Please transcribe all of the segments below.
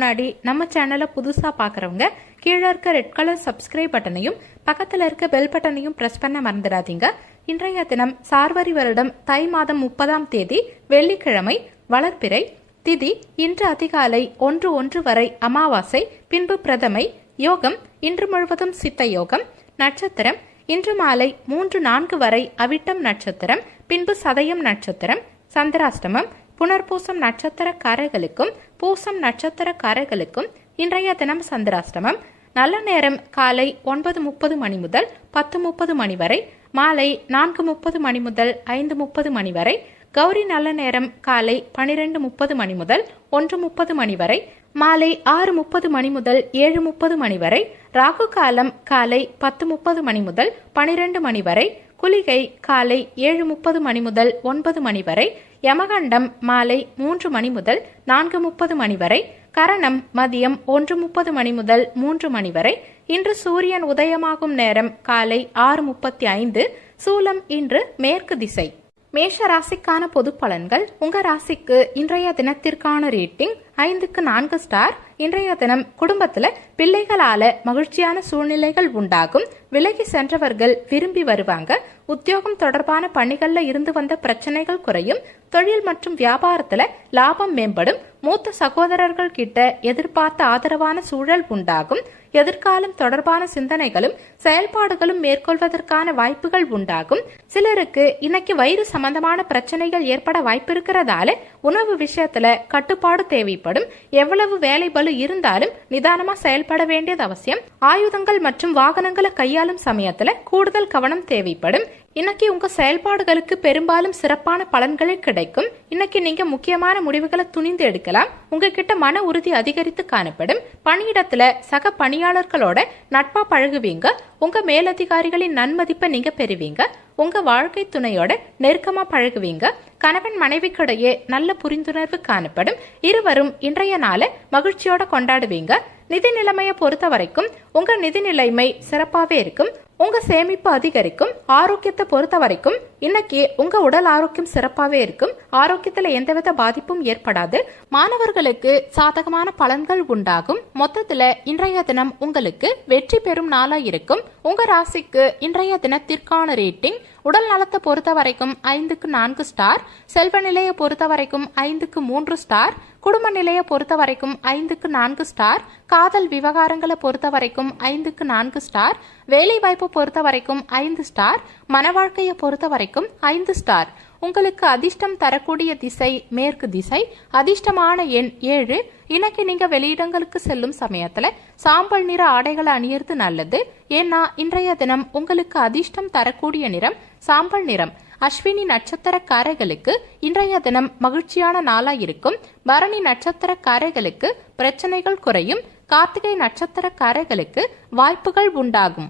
முன்னாடி நம்ம சேனலை புதுசா பாக்குறவங்க கீழே இருக்க ரெட் கலர் சப்ஸ்கிரைப் பட்டனையும் பக்கத்துல இருக்க பெல் பட்டனையும் பிரஸ் பண்ண மறந்துடாதீங்க. இன்றைய தினம் சார்வரி வருடம் தை மாதம் 30ஆம் தேதி வெள்ளிக்கிழமை, வளர்பிறை திதி இன்று அதிகாலை 1:01 வரை அமாவாசை, பின்பு பிரதமை. யோகம் இன்று முழுவதும் சித்த யோகம். நட்சத்திரம் இன்று மாலை 3:04 வரை அவிட்டம் நட்சத்திரம், பின்பு சதயம் நட்சத்திரம். சந்திராஷ்டமம் புனர்பூசம் நட்சத்திரக்காரர்களுக்கும் பூசம் நட்சத்திரக்காரர்களுக்கும் இன்றைய தினம் சந்திராஷ்டமம். நல்ல நேரம் காலை 9:30 மணி முதல் 10:30 மணி வரை, மாலை 4:30 மணி முதல் 5:30 மணி வரை. கௌரி நல்ல நேரம் காலை 12:30 மணி முதல் 1:30 மணி வரை, மாலை 6:30 மணி முதல் 7:30 மணி வரை. ராகு காலம் காலை 10:30 மணி முதல் 12 மணி வரை. குளிகை காலை 7:30 மணி முதல் 9 மணி வரை. யமகண்டம் மாலை 3 மணி முதல் 4:30 மணி வரை. கரணம் மதியம் 1:30 மணி முதல் 3 மணி வரை. இன்று சூரியன் உதயமாகும் நேரம் காலை 6:35. சூலம் இன்று மேற்கு திசை. மேஷ ராசிக்கான பொது பலன்கள். உங்க ராசிக்கு இன்றைய தினத்திற்கான ரேட்டிங் 5க்கு 4 ஸ்டார். இன்றைய தினம் குடும்பத்துல பிள்ளைகளால மகிழ்ச்சியான சூழ்நிலைகள் உண்டாகும். விலகி சென்றவர்கள் விரும்பி வருவாங்க. உத்தியோகம் தொடர்பான பணிகள்ல இருந்து வந்த பிரச்சனைகள் குறையும். தொழில் மற்றும் வியாபாரத்துல லாபம் மேம்படும். மூத்த சகோதரர்கள் கிட்ட எதிர்பார்த்த ஆதரவான சூழல் உண்டாகும். எதிர்காலம் தொடர்பான சிந்தனைகளும் செயல்பாடுகளும் மேற்கொள்வதற்கான வாய்ப்புகள் உண்டாகும். சிலருக்கு இன்னைக்கு வயிறு சம்பந்தமான பிரச்சனைகள் ஏற்பட வாய்ப்பு இருக்கிறதால உணவு விஷயத்துல கட்டுப்பாடு தேவைப்படும். எவ்வளவு வேலை பளு இருந்தாலும் நிதானமா செயல்பட வேண்டியது அவசியம். ஆயுதங்கள் மற்றும் வாகனங்களை கையாளும் சமயத்துல கூடுதல் கவனம் தேவைப்படும். இன்னைக்கு உங்க செயல்பாடுகளுக்கு பெரும்பாலும் சிறப்பான பலன்களே கிடைக்கும். இன்னைக்கு நீங்க முக்கியமான முடிவுகளை துணிந்து எடுக்கலாம். உங்ககிட்ட மன உறுதி அதிகரித்து காணப்படும். பணியிடத்துல சக பணியாளர்களோட நட்பா பழகுவீங்க. உங்க மேலதிகாரிகளின் நன்மதிப்பை நீங்க பெறுவீங்க. உங்க வாழ்க்கை துணையோட நெருக்கமா பழகுவீங்க. கணவன் மனைவிக்கிடையே நல்ல புரிந்துணர்வு காணப்படும். இருவரும் இன்றைய நாளை மகிழ்ச்சியோட கொண்டாடுவீங்க. நிதி நிலைமையை பொறுத்த வரைக்கும் உங்க நிதி நிலைமை சிறப்பாவே இருக்கும். உங்க சேமிப்பு அதிகரிக்கும். ஆரோக்கியத்தை பொறுத்த வரைக்கும் இன்னைக்கு உங்க உடல் ஆரோக்கியம் சிறப்பாவே இருக்கும். ஆரோக்கியத்துல எந்தவித பாதிப்பும் ஏற்படாது. மாணவர்களுக்கு சாதகமான பலன்கள் உண்டாகும். மொத்தத்துல இன்றைய தினம் உங்களுக்கு வெற்றி பெறும் நாளா இருக்கும். உங்க ராசிக்கு இன்றைய தினத்திற்கான ரேட்டிங் உடல் நலத்தை பொறுத்த வரைக்கும் 5க்கு 4 ஸ்டார். செல்வ நிலையை பொறுத்த வரைக்கும் 5க்கு 3 ஸ்டார். குடும்ப நிலையை பொறுத்த வரைக்கும் 5க்கு 4 ஸ்டார். காதல் விவகாரங்களை பொறுத்த வரைக்கும் 5க்கு 4 ஸ்டார். வேலை வாய்ப்பு பொறுத்த வரைக்கும் 5 ஸ்டார். மன வாழ்க்கையை பொறுத்த வரைக்கும் 5 ஸ்டார். உங்களுக்கு அதிர்ஷ்டம் தரக்கூடிய திசை மேற்கு திசை. அதிர்ஷ்டமான எண் 7. இன்னைக்கு நீங்க வெளியிடங்களுக்கு செல்லும் சமயத்துல சாம்பல் நிற ஆடைகளை அணியறது நல்லது. ஏன்னா இன்றைய தினம் உங்களுக்கு அதிர்ஷ்டம் தரக்கூடிய நிறம் சாம்பல் நிறம். அஸ்வினி நட்சத்திரக்காரர்களுக்கு இன்றைய தினம் மகிழ்ச்சியான நாளா இருக்கும். பரணி நட்சத்திரக்காரர்களுக்கு பிரச்சனைகள் குறையும். கார்த்திகை நட்சத்திரக்காரர்களுக்கு வாய்ப்புகள் உண்டாகும்.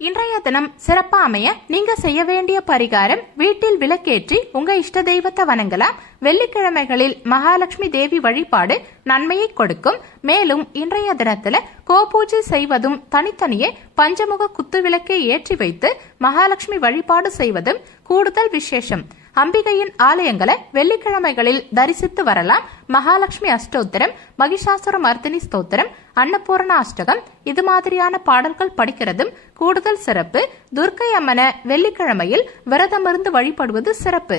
இன்றைய தினம் சிறப்பா அமைய நீங்க செய்ய வேண்டிய பரிகாரம், வீட்டில் விளக்கேற்றி உங்க இஷ்ட தெய்வத்தை வணங்கலாம். வெள்ளிக்கிழமைகளில் மகாலட்சுமி தேவி வழிபாடு நன்மையை கொடுக்கும். மேலும் இன்றைய தினத்துல கோபூஜை செய்வதும் தனித்தனியே பஞ்சமுக குத்து விளக்கை ஏற்றி வைத்து மகாலட்சுமி வழிபாடு செய்வதும் கூடுதல் விசேஷம். அம்பிகையின் ஆலயங்களை வெள்ளிக்கிழமைகளில் தரிசித்து வரலாம். மகாலட்சுமி அஷ்டோத்திரம், மகிஷாசுர மர்தினி ஸ்தோத்திரம், அன்னபூரண அஷ்டகம் இது மாதிரியான பாடல்கள் படிக்கிறதும் கூடுதல் சிறப்பு. துர்க்கை அம்மனை வெள்ளிக்கிழமையில் விரதமிருந்து வழிபடுவது சிறப்பு.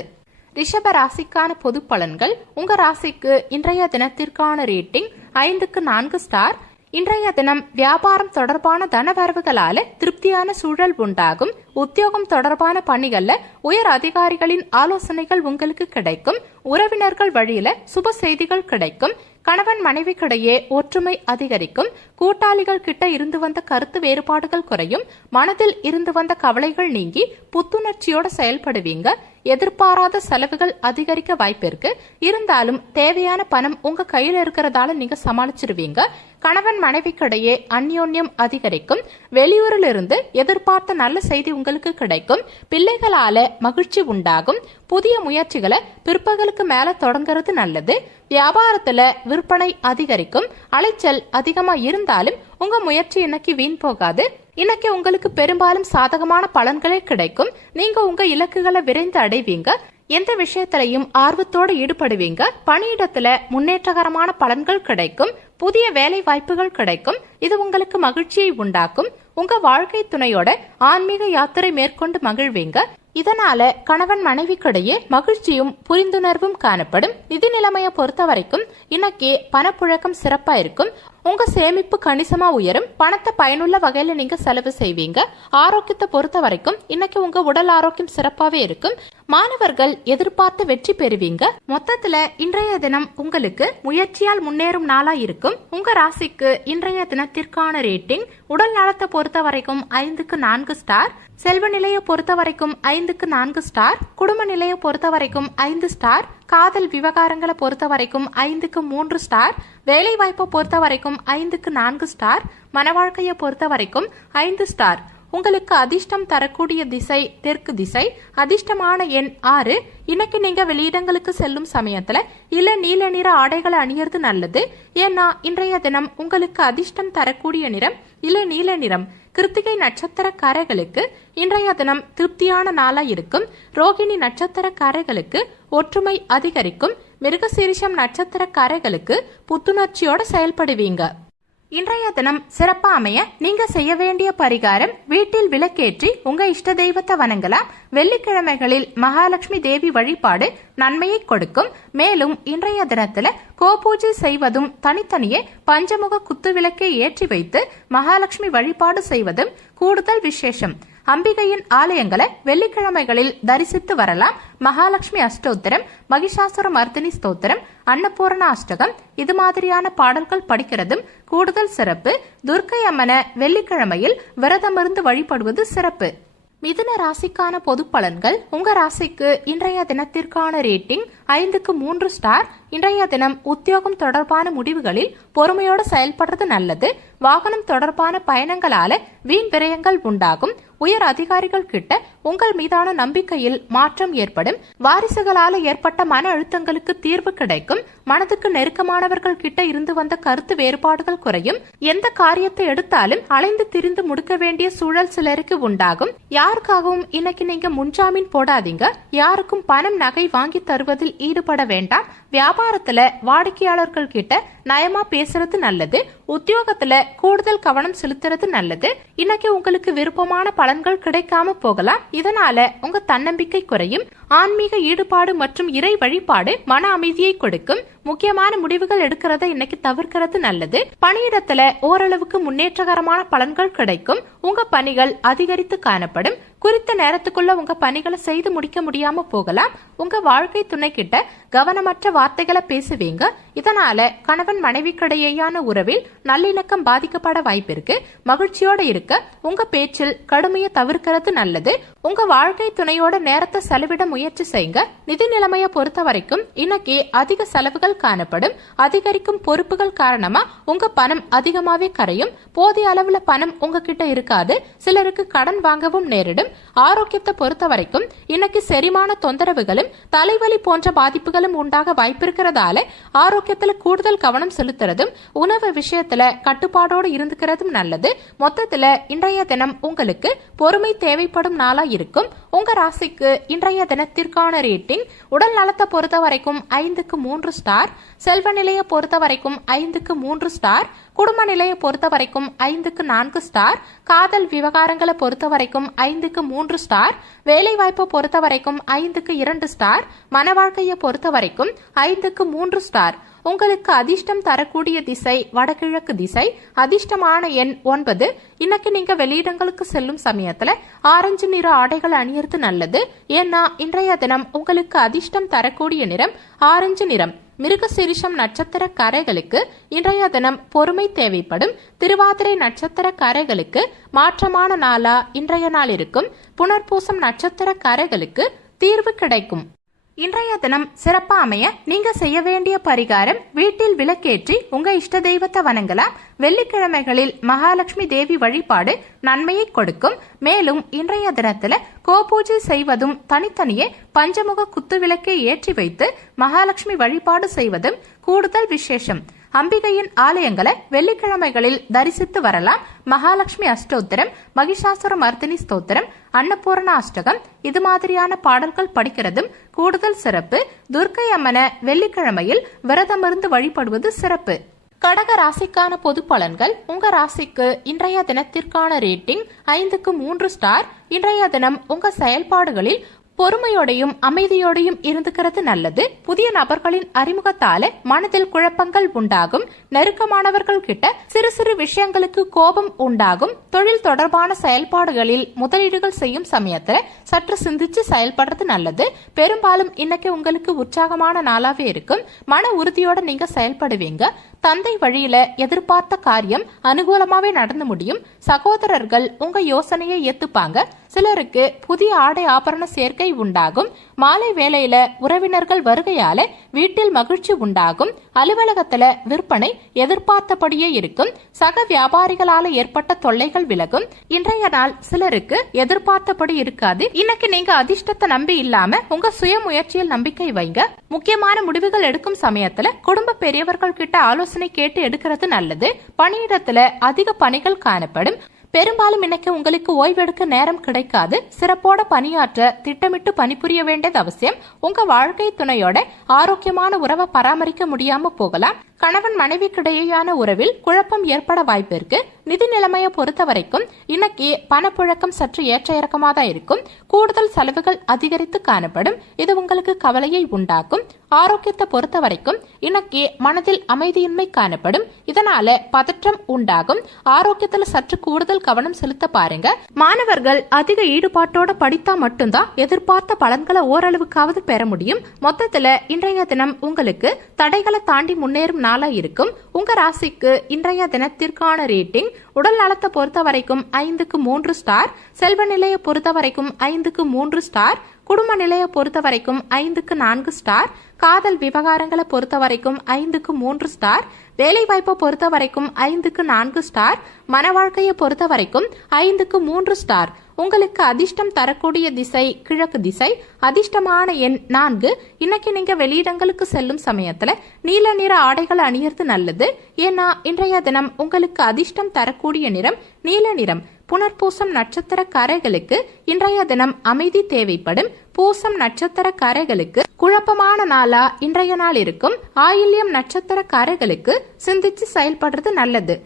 ரிஷப ராசிக்கான பொது பலன்கள். உங்க ராசிக்கு இன்றைய தினத்திற்கான ரேட்டிங் 5க்கு 4 ஸ்டார். இன்றைய தினம் வியாபாரம் தொடர்பான தனவரவுகளால திருப்தியான சூழல் உண்டாகும். உத்தியோகம் தொடர்பான பணிகள்ல உயர் அதிகாரிகளின் ஆலோசனைகள் உங்களுக்கு கிடைக்கும். உறவினர்கள் வழியில சுப செய்திகள் கிடைக்கும். கணவன் மனைவிக்கிடையே ஒற்றுமை அதிகரிக்கும். கூட்டாளிகள் கிட்ட இருந்து வந்த கருத்து வேறுபாடுகள் குறையும். மனதில் இருந்து வந்த கவலைகள் நீங்கி புத்துணர்ச்சியோட செயல்படுவீங்க. எதிர்பாராத செலவுகள் அதிகரிக்க வாய்ப்பிருக்கு. இருந்தாலும் தேவையான பணம் உங்க கையில இருக்கிறதால நீங்க சமாளிச்சிருவீங்க. கணவன் மனைவிக்கிடையே அந்யோன்யம் அதிகரிக்கும். வெளியூரில் இருந்து எதிர்பார்த்த நல்ல செய்தி உங்களுக்கு கிடைக்கும். பிள்ளைகளால மகிழ்ச்சி உண்டாகும். புதிய முயற்சிகளை பிற்பகலுக்கு மேல தொடங்குறது நல்லது. வியாபாரத்துல விற்பனை அதிகரிக்கும். அலைச்சல் அதிகமா இருந்தாலும் உங்க முயற்சி இன்னைக்கு வீண் போகாது. இன்னைக்கு உங்களுக்கு பெரும்பாலும் சாதகமான பலன்களே கிடைக்கும். நீங்க உங்க இலக்குகளை விரைந்து அடைவீங்க. எந்த விஷயத்திலையும் ஆர்வத்தோடு ஈடுபடுவீங்க. பணியிடத்துல முன்னேற்றகரமான பலன்கள் கிடைக்கும். புதிய வேலை வாய்ப்புகள் கிடைக்கும். இது உங்களுக்கு மகிழ்ச்சியை உண்டாக்கும். உங்க வாழ்க்கை துணையோட ஆன்மீக யாத்திரை மேற்கொண்டு மகிழ்வீங்க. இதனால கணவன் மனைவிக்கிடையே மகிழ்ச்சியும் புரிந்துணர்வும் காணப்படும். நிதி நிலைமையை பொறுத்த வரைக்கும் இன்னைக்கு பணப்புழக்கம் சிறப்பா இருக்கும். உங்க சேமிப்பு கணிசமா உயரும். பணத்தை பயனுள்ள வகையில நீங்க செலவு செய்வீங்க. ஆரோக்கியத்தை பொறுத்த வரைக்கும் இன்னைக்கு உங்க உடல் ஆரோக்கியம் சிறப்பாவே இருக்கும். மாணவர்கள் எதிர்பார்த்து வெற்றி பெறுவீங்க. மொத்தத்துல இன்றைய தினம் உங்களுக்கு முயற்சியால் முன்னேறும் நாளா இருக்கும். உங்க ராசிக்கு இன்றைய தினத்திற்கான ரேட்டிங் உடல் நலத்தை பொறுத்த வரைக்கும் 5க்கு 4 ஸ்டார், செல்வ நிலையை பொறுத்த வரைக்கும் 5க்கு 4 ஸ்டார், குடும்ப நிலையை பொறுத்த வரைக்கும் 5 ஸ்டார், காதல் விவகாரங்களை பொறுத்த வரைக்கும் 5க்கு 3 ஸ்டார், வேலை வாய்ப்பை பொறுத்த வரைக்கும் 5க்கு 4 ஸ்டார், மன வாழ்க்கையை பொறுத்த வரைக்கும் 5 ஸ்டார். உங்களுக்கு அதிர்ஷ்டம் தரக்கூடிய திசை தெற்கு திசை. அதிர்ஷ்டமான எண் 6. இன்னைக்கு நீங்க வெளியிடங்களுக்கு செல்லும் சமயத்துல நீல நிற ஆடைகளை அணியறது நல்லது. ஏன்னா இன்றைய தினம் உங்களுக்கு அதிர்ஷ்டம் தரக்கூடிய நிறம் நீல நிறம். கிருத்திகை நட்சத்திரக்காரர்களுக்கு இன்றைய தினம் திருப்தியான நாளா இருக்கும். ரோகிணி நட்சத்திரக்காரர்களுக்கு ஒற்றுமை அதிகரிக்கும். மிருகசீரிஷம் நட்சத்திரக்காரர்களுக்கு புத்துணர்ச்சியோட செயல்படுவீங்க. இன்றைய தினம் சிறப்பா அமைய நீங்க செய்ய வேண்டிய பரிகாரம், வீட்டில் விளக்கேற்றி உங்க இஷ்ட தெய்வத்தை வணங்கலாம். வெள்ளிக்கிழமைகளில் மகாலட்சுமி தேவி வழிபாடு நன்மையை கொடுக்கும். மேலும் இன்றைய தினத்துல கோபூஜை செய்வதும் தனித்தனியே பஞ்சமுக குத்து விளக்கை ஏற்றி வைத்து மகாலட்சுமி வழிபாடு செய்வதும் கூடுதல் விசேஷம். அம்பிகையின் ஆலயங்களை வெள்ளிக்கிழமைகளில் தரிசித்து வரலாம். மகாலட்சுமி அஷ்டோத்திரம், மகிஷாசுர மர்தினி ஸ்தோத்திரம், அன்னபூரண அஷ்டகம் இது மாதிரியான பாடல்கள் படிக்கிறதும் கூடுதல் சிறப்பு. துர்க்கை அம்மனை வெள்ளிக்கிழமையில் விரதமிருந்து வழிபடுவது சிறப்பு. மிதுன ராசிக்கான பொது பலன்கள். உங்க ராசிக்கு இன்றைய தினத்திற்கான ரேட்டிங் 5க்கு 3 ஸ்டார். இன்றைய தினம் உத்தியோகம் தொடர்பான முடிவுகளில் பொறுமையோடு செயல்படுறது நல்லது. வாகனம் தொடர்பான பயணங்களால வீண் விரயங்கள் உண்டாகும். உயர் அதிகாரிகள் கிட்ட உங்கள் மீதான நம்பிக்கையில் மாற்றம் ஏற்படும். வாரிசுகளால ஏற்பட்ட மன அழுத்தங்களுக்கு தீர்வு கிடைக்கும். மனதுக்கு நெருக்கமானவர்கள் கிட்ட இருந்து வந்த கருத்து வேறுபாடுகள் குறையும். எந்த காரியத்தை எடுத்தாலும் அலைந்து திரிந்து முடிக்க வேண்டிய சூழல் சிலருக்கு உண்டாகும். யாருக்காகவும் இன்னைக்கு நீங்க முன்ஜாமீன் போடாதீங்க. யாருக்கும் பணம் நகை வாங்கி தருவதில் ஈடுபட வேண்டாம். வியாபாரத்துல வாடிக்கையாளர்கள் கிட்ட நயமா பேசுறது நல்லது. உத்தியோகத்துல கூடுதல் கவனம் செலுத்துறது நல்லது. இன்னைக்கு உங்களுக்கு விருப்பமான பலன்கள் கிடைக்காம போகலாம். இதனால உங்க தன்னம்பிக்கை குறையும். ஆன்மீக ஈடுபாடு மற்றும் இறை வழிபாடு மன அமைதியை கொடுக்கும். முக்கியமான முடிவுகள் எடுக்கிறத இன்னைக்கு தவிர்க்கிறது நல்லது. பணியிடத்துல ஓரளவுக்கு முன்னேற்றகரமான பலன்கள் கிடைக்கும். உங்க பணிகள் அதிகரித்து காணப்படும். குறித்த நேரத்துக்குள்ள உங்க பணிகளை செய்து முடிக்க முடியாம போகலாம். உங்க வாழ்க்கை துணை கிட்ட கவனமற்ற வார்த்தைகளை பேசுவீங்க. இதனால கணவன் மனைவிக்கிடையேயான உறவில் நல்லிணக்கம் பாதிக்கப்பட வாய்ப்பிருக்கு. மகிழ்ச்சியோட இருக்க உங்க பேச்சில் கடுமையை தவிர்க்கிறது நல்லது. உங்க வாழ்க்கை துணையோட நேரத்தை செலவிட முயற்சி செய்யுங்க. நிதி நிலைமையை பொறுத்த வரைக்கும் இன்னைக்கு அதிக செலவுகள் காணப்படும். அதிகரிக்கும் பொறுப்புகள் காரணமா உங்க பணம் அதிகமாவே கரையும். போதிய அளவுல பணம் உங்ககிட்ட இருக்காது. சிலருக்கு கடன் வாங்கவும் நேரிடும். ஆரோக்கியத்தை பொறுத்த வரைக்கும் இன்னைக்கு செரிமான தொந்தரவுகளும் தலைவலி போன்ற பாதிப்புகளும் உண்டாக வாய்ப்பிருக்கிறதால ஆரோக்கியத்துல கூடுதல் கவனம் செலுத்துறதும் உணவு விஷயத்துல கட்டுப்பாடோடு இருந்துக்கிறதும் நல்லது. மொத்தத்துல இன்றைய தினம் உங்களுக்கு பொறுமை தேவைப்படும் நாளா இருக்கும். உங்க ராசிக்கு இன்றைய தினத்திற்கான ரேட்டிங் உடல் நலத்தை பொறுத்த வரைக்கும் 5க்கு 3 ஸ்டார், செல்வ நிலையை பொறுத்த வரைக்கும் 5க்கு 3 ஸ்டார், குடும்ப நிலையை பொறுத்த வரைக்கும் 5க்கு 4 ஸ்டார், காதல் விவகாரங்களை பொறுத்த வரைக்கும் 5க்கு 3 ஸ்டார், வேலை வாய்ப்பை பொறுத்த வரைக்கும் 5க்கு 2 ஸ்டார், மன வாழ்க்கையை பொறுத்த வரைக்கும் 5க்கு 3 ஸ்டார். உங்களுக்கு அதிர்ஷ்டம் தரக்கூடிய திசை வடகிழக்கு திசை. அதிர்ஷ்டமான எண் 9. இன்னைக்கு நீங்க வெளியிடங்களுக்கு செல்லும் சமயத்துல ஆரஞ்சு நிற ஆடைகள் அணியறது நல்லது. ஏன்னா இன்றைய தினம் உங்களுக்கு அதிர்ஷ்டம் தரக்கூடிய நிறம் ஆரஞ்சு நிறம். மிருகசீரிஷம் நட்சத்திரக்காரர்களுக்கு இன்றைய தினம் பொறுமை தேவைப்படும். திருவாதிரை நட்சத்திரக்காரர்களுக்கு மாற்றமான நாளா இன்றைய நாள் இருக்கும். புனர்பூசம் நட்சத்திரக்காரர்களுக்கு தீர்வு கிடைக்கும். இன்றைய தினம் சிறப்பா அமைய நீங்க செய்ய வேண்டிய பரிகாரம், வீட்டில் விளக்கேற்றி உங்க இஷ்ட தெய்வத்தை வணங்கலாம். வெள்ளிக்கிழமைகளில் மகாலட்சுமி தேவி வழிபாடு நன்மையை கொடுக்கும். மேலும் இன்றைய தினத்துல கோபூஜை செய்வதும் தனித்தனியே பஞ்சமுக குத்து விளக்கை ஏற்றி வைத்து மகாலட்சுமி வழிபாடு செய்வதும் கூடுதல் விசேஷம். அம்பிகையின் ஆலயங்களை வெள்ளிக்கிழமைகளில் தரிசித்து வரலாம். மகாலட்சுமி அஷ்டோத்திரம், மகிஷாசுர மர்தினி ஸ்தோத்திரம், அன்னபூரண அஷ்டகம் இது மாதிரியான பாடல்கள் படிக்கிறதும் கூடுதல் சிறப்பு. துர்க்கை அம்மனை வெள்ளிக்கிழமையில் விரதமிருந்து வழிபடுவது சிறப்பு. கடக ராசிக்கான பொது பலன்கள். உங்க ராசிக்கு இன்றைய தினத்திற்கான ரேட்டிங் 5க்கு 3 ஸ்டார். இன்றைய தினம் உங்க செயல்பாடுகளில் பொறுமையோடையும் அமைதியோடையும் இருந்துக்கிறது நல்லது. புதிய நபர்களின் அறிமுகத்தால மனதில் குழப்பங்கள் உண்டாகும். நெருக்கமானவர்கள் கிட்ட சிறு சிறு விஷயங்களுக்கு கோபம் உண்டாகும். தொழில் தொடர்பான செயல்பாடுகளில் முதலீடுகள் செய்யும் சமயத்துல சற்று சிந்திச்சு செயல்படுறது நல்லது. பெரும்பாலும் இன்னைக்கு உங்களுக்கு உற்சாகமான நாளாவே இருக்கும். மன உறுதியோட நீங்க செயல்படுவீங்க. தந்தை வழியில எதிர்பார்த்த காரியம் அனுகூலமாவே நடந்து முடியும். சகோதரர்கள் உங்க யோசனையை ஏத்துப்பாங்க. சிலருக்கு புதிய ஆடை ஆபரண சேர்க்கை உண்டாகும். மாலை வேளையில உறவினர்கள் வருகையால வீட்டில் மகிழ்ச்சி உண்டாகும். அலுவலகத்துல விற்பனை எதிர்பார்த்தபடியே இருக்கும். சக வியாபாரிகளால ஏற்பட்ட தொல்லைகள் விலகும். இன்றைய நாள் சிலருக்கு எதிர்பார்த்தபடி இருக்காது. இன்னைக்கு நீங்க அதிர்ஷ்டத்தை நம்பி இல்லாம உங்க சுய முயற்சியில் நம்பிக்கை வைங்க. முக்கியமான முடிவுகள் எடுக்கும் சமயத்துல குடும்ப பெரியவர்கள் கிட்ட ஆலோசனை கேட்டு எடுக்கிறது நல்லது. பணியிடத்துல அதிக பணிகள் காணப்படும். பெரும்பாலும் இன்னைக்கு உங்களுக்கு ஓய்வெடுக்க நேரம் கிடைக்காது. சிறப்போட பணியாற்ற திட்டமிட்டு பணிபுரிய வேண்டியது அவசியம். உங்க வாழ்க்கை துணையோட ஆரோக்கியமான உறவை பராமரிக்க முடியாம போகலாம். கணவன் மனைவிக்கிடையேயான உறவில் குழப்பம் ஏற்பட வாய்ப்பு இருக்கு. நிதி நிலைமையை பொறுத்த வரைக்கும் இன்னைக்கு பணப்புழக்கம் சற்று ஏற்ற இறக்கமா தான் இருக்கும். கூடுதல் செலவுகள் அதிகரித்து காணப்படும். இது உங்களுக்கு கவலையை உண்டாக்கும். ஆரோக்கியத்தை பொறுத்த வரைக்கும் இன்னைக்கு மனதில் அமைதியின்மை காணப்படும். இதனால பதற்றம் உண்டாகும். ஆரோக்கியத்துல சற்று கூடுதல் கவனம் செலுத்த பாருங்க. மாணவர்கள் அதிக ஈடுபாட்டோட படித்தா மட்டும்தான் எதிர்பார்த்த பலன்களை ஓரளவுக்காவது பெற முடியும். மொத்தத்துல இன்றைய தினம் உங்களுக்கு தடைகளை தாண்டி முன்னேறும் நாளா இருக்கும். உங்க ராசிக்கு இன்றைய தினத்திற்கான ரேட்டிங் உடல் நலத்தை பொறுத்த வரைக்கும் 5க்கு 3 ஸ்டார். செல்வ நிலையை பொறுத்த வரைக்கும் 5க்கு 3 ஸ்டார். குடும்ப நிலையை பொறுத்த வரைக்கும் 5க்கு 4 ஸ்டார். காதல் விவகாரங்களை பொறுத்த வரைக்கும் 5க்கு 3 ஸ்டார். வேலை வாய்ப்பை பொறுத்த வரைக்கும் 5க்கு 4 ஸ்டார். மன வாழ்க்கையை பொறுத்த வரைக்கும் 5க்கு 3 ஸ்டார். உங்களுக்கு அதிர்ஷ்டம் தரக்கூடிய திசை கிழக்கு திசை. அதிர்ஷ்டமான எண் 4. இன்னைக்கு நீங்க வெளியிடங்களுக்கு செல்லும் சமயத்துல நீல நிற ஆடைகள் அணியறது நல்லது. ஏன்னா இன்றைய தினம் உங்களுக்கு அதிர்ஷ்டம் தரக்கூடிய நிறம் நீல நிறம். புனர்பூசம் நட்சத்திரக்காரர்களுக்கு இன்றைய தினம் அமைதி தேவைப்படும். பூசம் நட்சத்திரக்காரர்களுக்கு குழப்பமான நாளா இன்றைய நாள் இருக்கும். ஆயில்யம் நட்சத்திரக்காரர்களுக்கு சிந்திச்சு செயல்படுறது நல்லது.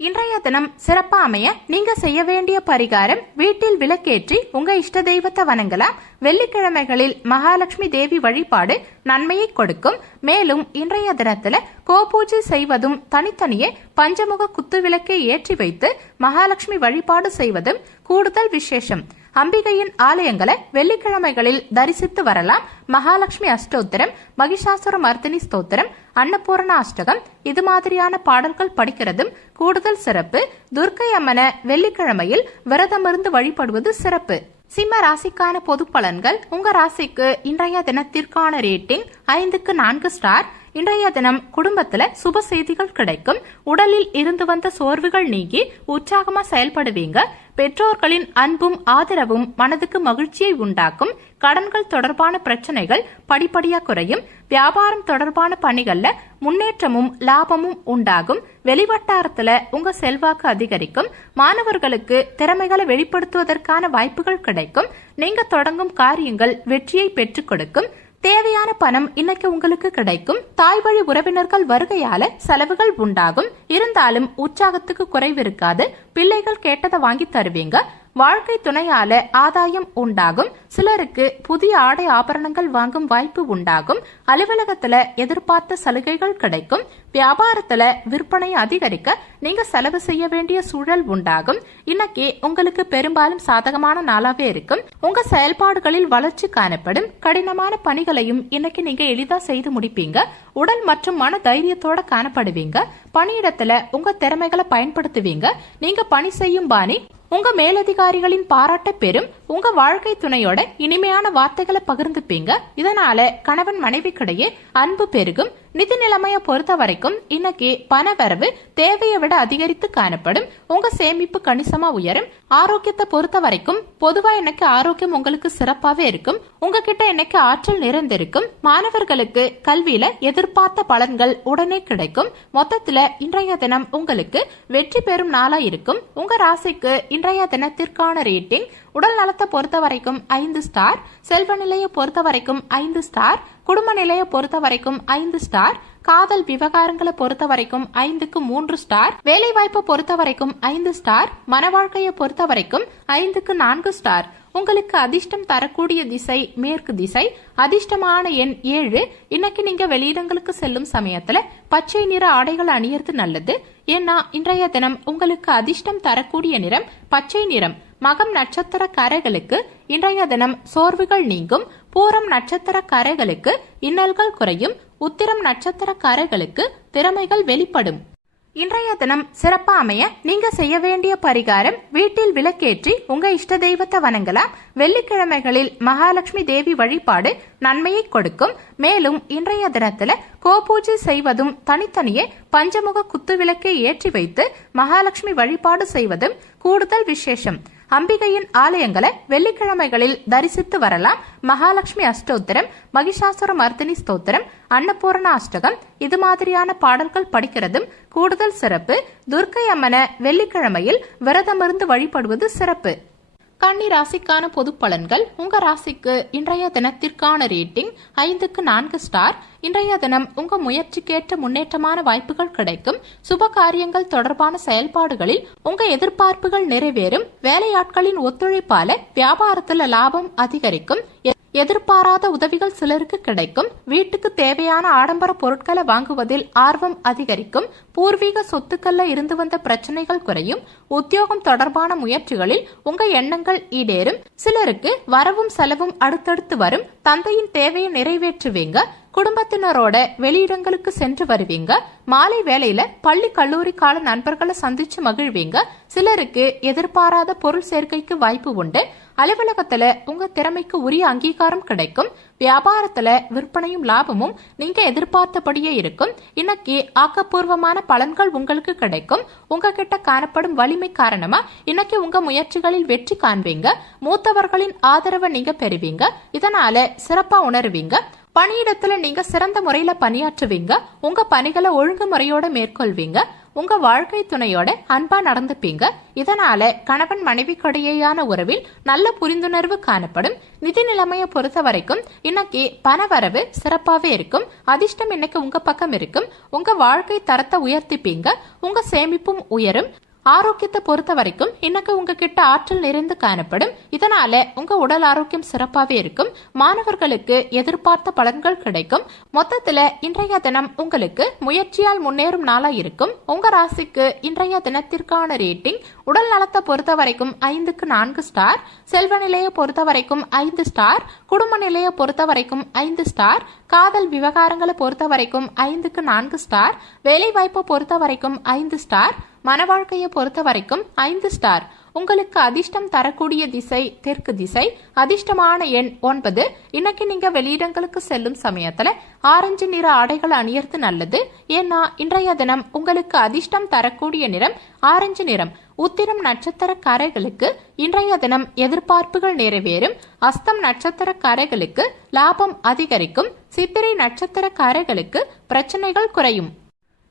இன்றைய தினம் சிறப்பா அமைய நீங்க செய்ய வேண்டிய பரிகாரம் வீட்டில் விளக்கேற்றி உங்க இஷ்ட தெய்வத்தை வணங்கலாம். வெள்ளிக்கிழமைகளில் மகாலட்சுமி தேவி வழிபாடு நன்மையை கொடுக்கும். மேலும் இன்றைய தினத்துல கோபூஜை செய்வதும் தனித்தனியே பஞ்சமுக குத்து விளக்கை ஏற்றி வைத்து மகாலட்சுமி வழிபாடு செய்வதும் கூடுதல் விசேஷம். அம்பிகையின் ஆலயங்களை வெள்ளிக்கிழமைகளில் தரிசித்து வரலாம். மகாலட்சுமி அஷ்டோத்திரம், மகிஷாசுர மர்தினி ஸ்தோத்திரம், அன்னபூரண அஷ்டகம் இது மாதிரியான பாடல்கள் படிக்கிறதும் கூடுதல் சிறப்பு. துர்க்கை அம்மனை வெள்ளிக்கிழமையில் விரதமிருந்து வழிபடுவது சிறப்பு. சிம்ம ராசிக்கான பொது பலன்கள். உங்க ராசிக்கு இன்றைய தினத்திற்கான ரேட்டிங் 5க்கு 4 ஸ்டார். இன்றைய தினம் குடும்பத்துல சுப செய்திகள் கிடைக்கும். உடலில் இருந்து வந்த சோர்வுகள் நீங்கி உற்சாகமா செயல்படுவீங்க. பெற்றோர்களின் அன்பும் ஆதரவும் மனதுக்கு மகிழ்ச்சியை உண்டாக்கும். கடன்கள் தொடர்பான பிரச்சனைகள் படிப்படியா குறையும். வியாபாரம் தொடர்பான பணிகள்ல முன்னேற்றமும் லாபமும் உண்டாகும். வெளிவட்டாரத்துல உங்க செல்வாக்கு அதிகரிக்கும். மாணவர்களுக்கு திறமைகளை வெளிப்படுத்துவதற்கான வாய்ப்புகள் கிடைக்கும். நீங்க தொடங்கும் காரியங்கள் வெற்றியை பெற்றுக் கொடுக்கும். தேவையான பணம் இன்னைக்கு உங்களுக்கு கிடைக்கும். தாய் வழி உறவினர்கள் வருகையால செலவுகள் உண்டாகும். இருந்தாலும் உற்சாகத்துக்கு குறைவு இருக்காது. பிள்ளைகள் கேட்டதை வாங்கி தருவீங்க. வாழ்க்கை துணையால ஆதாயம் உண்டாகும். சிலருக்கு புதிய ஆடை ஆபரணங்கள் வாங்கும் வாய்ப்பு உண்டாகும். அலுவலகத்துல எதிர்பார்த்த சலுகைகள் கிடைக்கும். வியாபாரத்துல விற்பனை அதிகரிக்க நீங்க செலவு செய்ய வேண்டிய சூழல் உண்டாகும். இன்னைக்கு உங்களுக்கு பெரும்பாலும் சாதகமான நாளாவே இருக்கும். உங்க செயல்பாடுகளில் வளர்ச்சி காணப்படும். கடினமான பணிகளையும் இன்னைக்கு நீங்க எளிதா செய்து முடிப்பீங்க. உடல் மற்றும் மன தைரியத்தோட காணப்படுவீங்க. பணியிடத்துல உங்க திறமைகளை பயன்படுத்துவீங்க. நீங்க பணி செய்யும் பாணி உங்க மேலதிகாரிகளின் பாராட்ட பெறும். உங்க வாழ்க்கை துணையோட இனிமையான வார்த்தைகளை பகிர்ந்துப்பீங்க. இதனால கணவன் மனைவிக்கிடையே அன்பு பெருகும். நிதி நிலைமையை பொறுத்த வரைக்கும் இன்னைக்கு பணவரவு தேவையை விட அதிகரித்து காணப்படும். உங்க சேமிப்பு கணிசமா உயரும். ஆரோக்கியத்தை பொறுத்த வரைக்கும் பொதுவா இன்னைக்கு ஆரோக்கியம் உங்களுக்கு சிறப்பாவே இருக்கும். உங்ககிட்ட இன்னைக்கு ஆற்றல் நிறைந்திருக்கும். மாணவர்களுக்கு கல்வியில எதிர்பார்த்த பலன்கள் உடனே கிடைக்கும். மொத்தத்துல இன்றைய தினம் உங்களுக்கு வெற்றி பெறும் நாளா இருக்கும். உங்க ராசிக்கு இன்றைய தினத்திற்கான ரேட்டிங் உடல் நலத்தை பொறுத்த வரைக்கும் 5 ஸ்டார், செல்வ நிலையை பொறுத்த வரைக்கும் 5 ஸ்டார், குடும்ப நிலையை பொறுத்த வரைக்கும் 5 ஸ்டார், காதல் விவகாரங்களை பொறுத்த வரைக்கும் 5க்கு 3 ஸ்டார், வேலை வாய்ப்பை பொறுத்த வரைக்கும் 5 ஸ்டார், மன வாழ்க்கையை பொறுத்த வரைக்கும் 5க்கு 4 ஸ்டார். உங்களுக்கு அதிர்ஷ்டம் தரக்கூடிய திசை மேற்கு திசை. அதிர்ஷ்டமான எண் 7. இன்னைக்கு நீங்க வெளியிடங்களுக்கு செல்லும் சமயத்துல பச்சை நிற ஆடைகள் அணியறது நல்லது. ஏன்னா இன்றைய தினம் உங்களுக்கு அதிர்ஷ்டம் தரக்கூடிய நிறம் பச்சை நிறம். மகம் நட்சத்திரக்காரர்களுக்கு இன்றைய தினம் சோர்வுகள் நீங்கும். பூரம் நட்சத்திரக்காரர்களுக்கு இன்னல்கள் குறையும். உத்திரம் நட்சத்திரக்காரர்களுக்கு திறமைகள் வெளிப்படும். இன்றைய தினம் சிறப்பா அமைய நீங்க செய்ய வேண்டிய பரிகாரம், வீட்டில் விளக்கேற்றி உங்க இஷ்ட தெய்வத்தை வணங்கலாம். வெள்ளிக்கிழமைகளில் மகாலட்சுமி தேவி வழிபாடு நன்மையை கொடுக்கும். மேலும் இன்றைய தினத்துல கோபூஜை செய்வதும் தனித்தனியே பஞ்சமுக குத்து விளக்கை ஏற்றி வைத்து மகாலட்சுமி வழிபாடு செய்வதும் கூடுதல் விசேஷம். அம்பிகையின் ஆலயங்களை வெள்ளிக்கிழமைகளில் தரிசித்து வரலாம். மகாலட்சுமி அஷ்டோத்திரம், மகிஷாசுர மர்தினி ஸ்தோத்திரம், அன்னபூரண அஷ்டகம் இது மாதிரியான பாடல்கள் படிக்கிறதும் கூடுதல் சிறப்பு. துர்க்கை அம்மனை வெள்ளிக்கிழமையில் விரதமிருந்து வழிபடுவது சிறப்பு. கன்னி ராசிக்கான பொது பலன்கள். உங்க ராசிக்கு இன்றைய தினத்திற்கான ரேட்டிங் 5க்கு 4 ஸ்டார். இன்றைய தினம் உங்க முயற்சிக்கேற்ற முன்னேற்றமான வாய்ப்புகள் கிடைக்கும். சுப காரியங்கள் தொடர்பான செயல்பாடுகளில் உங்க எதிர்பார்ப்புகள் நிறைவேறும். வேலையாட்களின் ஒத்துழைப்பால வியாபாரத்துல லாபம் அதிகரிக்கும். எதிர்பாராத உதவிகள் சிலருக்கு கிடைக்கும். வீட்டுக்கு தேவையான ஆடம்பர பொருட்களை வாங்குவதில் ஆர்வம் அதிகரிக்கும். பூர்வீக சொத்துக்கள்ல இருந்து வந்த பிரச்சனைகள் குறையும். உத்தியோகம் தொடர்பான முயற்சிகளில் உங்க எண்ணங்கள் ஈடேறும். சிலருக்கு வரவும் செலவும் அடுத்தடுத்து வரும். தந்தையின் தேவையை நிறைவேற்றுவீங்க. குடும்பத்தினரோட வெளியிடங்களுக்கு சென்று வருவீங்க. மாலை வேளையில பள்ளி கல்லூரி கால நண்பர்களை சந்திச்சு மகிழ்வீங்க. சிலருக்கு எதிர்பாராத பொருள் சேர்க்கைக்கு வாய்ப்பு உண்டு. அலுவலகத்துல உங்க திறமைக்கு உரிய அங்கீகாரம் கிடைக்கும். வியாபாரத்துல விற்பனையும் லாபமும் நீங்க எதிர்பார்த்தபடியே இருக்கும். இன்னைக்கு ஆக்கப்பூர்வமான பலன்கள் உங்களுக்கு கிடைக்கும். உங்ககிட்ட காணப்படும் வலிமை காரணமா இன்னைக்கு உங்க முயற்சிகளில் வெற்றி காண்பீங்க. மூத்தவர்களின் ஆதரவை நீங்க பெறுவீங்க. இதனால சிறப்பா உணர்வீங்க. பணியிடத்துல நீங்க சிறந்த முறையில பணியாற்றுவீங்க. உங்க பணிகளை ஒழுங்குமுறையோட மேற்கொள்வீங்க. உங்க வாழ்க்கை துணையோட அன்பா நடந்துப்பீங்க. இதனால கணவன் மனைவிக்கிடையேயான உறவில் நல்ல புரிந்துணர்வு காணப்படும். நிதி நிலைமையை பொறுத்த வரைக்கும் இன்னைக்கு பணவரவு சிறப்பாவே இருக்கும். அதிர்ஷ்டம் இன்னைக்கு உங்க பக்கம் இருக்கும். உங்க வாழ்க்கை தரத்தை உயர்த்திப்பீங்க. உங்க சேமிப்பும் உயரும். ஆரோக்கியத்தை பொறுத்த வரைக்கும் இன்னைக்கு உங்ககிட்ட ஆற்றல் நிறைந்து காணப்படும். இதனால உங்க உடல் ஆரோக்கியம் சிறப்பாவே இருக்கும். மாணவர்களுக்கு எதிர்பார்த்த பலன்கள் கிடைக்கும். மொத்தத்துல இன்றைய தினம் உங்களுக்கு முயற்சியால் முன்னேறும் நாளா இருக்கும். உங்க ராசிக்கு இன்றைய தினத்திற்கான ரேட்டிங் உடல் நலத்தை பொறுத்த வரைக்கும் 5க்கு 4 ஸ்டார், செல்வ நிலையை பொறுத்த வரைக்கும் 5 ஸ்டார், குடும்ப நிலையை பொறுத்த வரைக்கும் 5 ஸ்டார், காதல் விவகாரங்களை பொறுத்த வரைக்கும் 5க்கு 4 ஸ்டார், வேலை வாய்ப்பை பொறுத்த வரைக்கும் 5 ஸ்டார், மன வாழ்க்கையை பொறுத்த வரைக்கும் 5 ஸ்டார். உங்களுக்கு அதிர்ஷ்டம் தரக்கூடிய திசை தெற்கு திசை. அதிர்ஷ்டமான எண் 9. இன்னைக்கு நீங்க வெளியிடங்களுக்கு செல்லும் சமயத்துல ஆரஞ்சு நிற ஆடைகள் அணியறது நல்லது. ஏன்னா இன்றைய தினம் உங்களுக்கு அதிர்ஷ்டம் தரக்கூடிய நிறம் ஆரஞ்சு நிறம். உத்திரம் நட்சத்திரக்காரர்களுக்கு இன்றைய தினம் எதிர்பார்ப்புகள் நிறைவேறும். அஸ்தம் நட்சத்திரக்காரர்களுக்கு லாபம் அதிகரிக்கும். சித்திரை நட்சத்திரக்காரர்களுக்கு பிரச்சனைகள் குறையும்.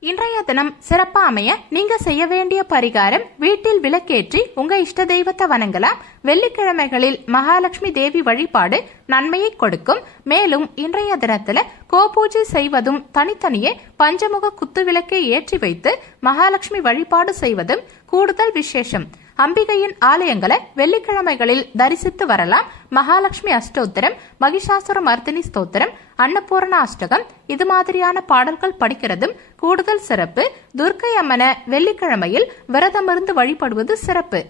இன்றைய தினம் சிறப்பா அமைய நீங்க செய்ய வேண்டிய பரிகாரம், வீட்டில் விளக்கேற்றி உங்க இஷ்ட தெய்வத்தை வணங்கலாம். வெள்ளிக்கிழமைகளில் மகாலட்சுமி தேவி வழிபாடு நன்மையை கொடுக்கும். மேலும் இன்றைய தினத்துல கோபூஜை செய்வதும் தனித்தனியே பஞ்சமுக குத்து விளக்கை ஏற்றி வைத்து மகாலட்சுமி வழிபாடு செய்வதும் கூடுதல் விசேஷம். அம்பிகையின் ஆலயங்களை வெள்ளிக்கிழமைகளில் தரிசித்து வரலாம். மகாலட்சுமி அஷ்டோத்திரம், மகிஷாசுர மர்தினி ஸ்தோத்திரம், அன்னபூரண அஷ்டகம் இது மாதிரியான பாடல்கள் படிக்கிறதும் கூடுதல் சிறப்பு. துர்க்கை அம்மனை வெள்ளிக்கிழமையில் விரதமிருந்து வழிபடுவது சிறப்பு.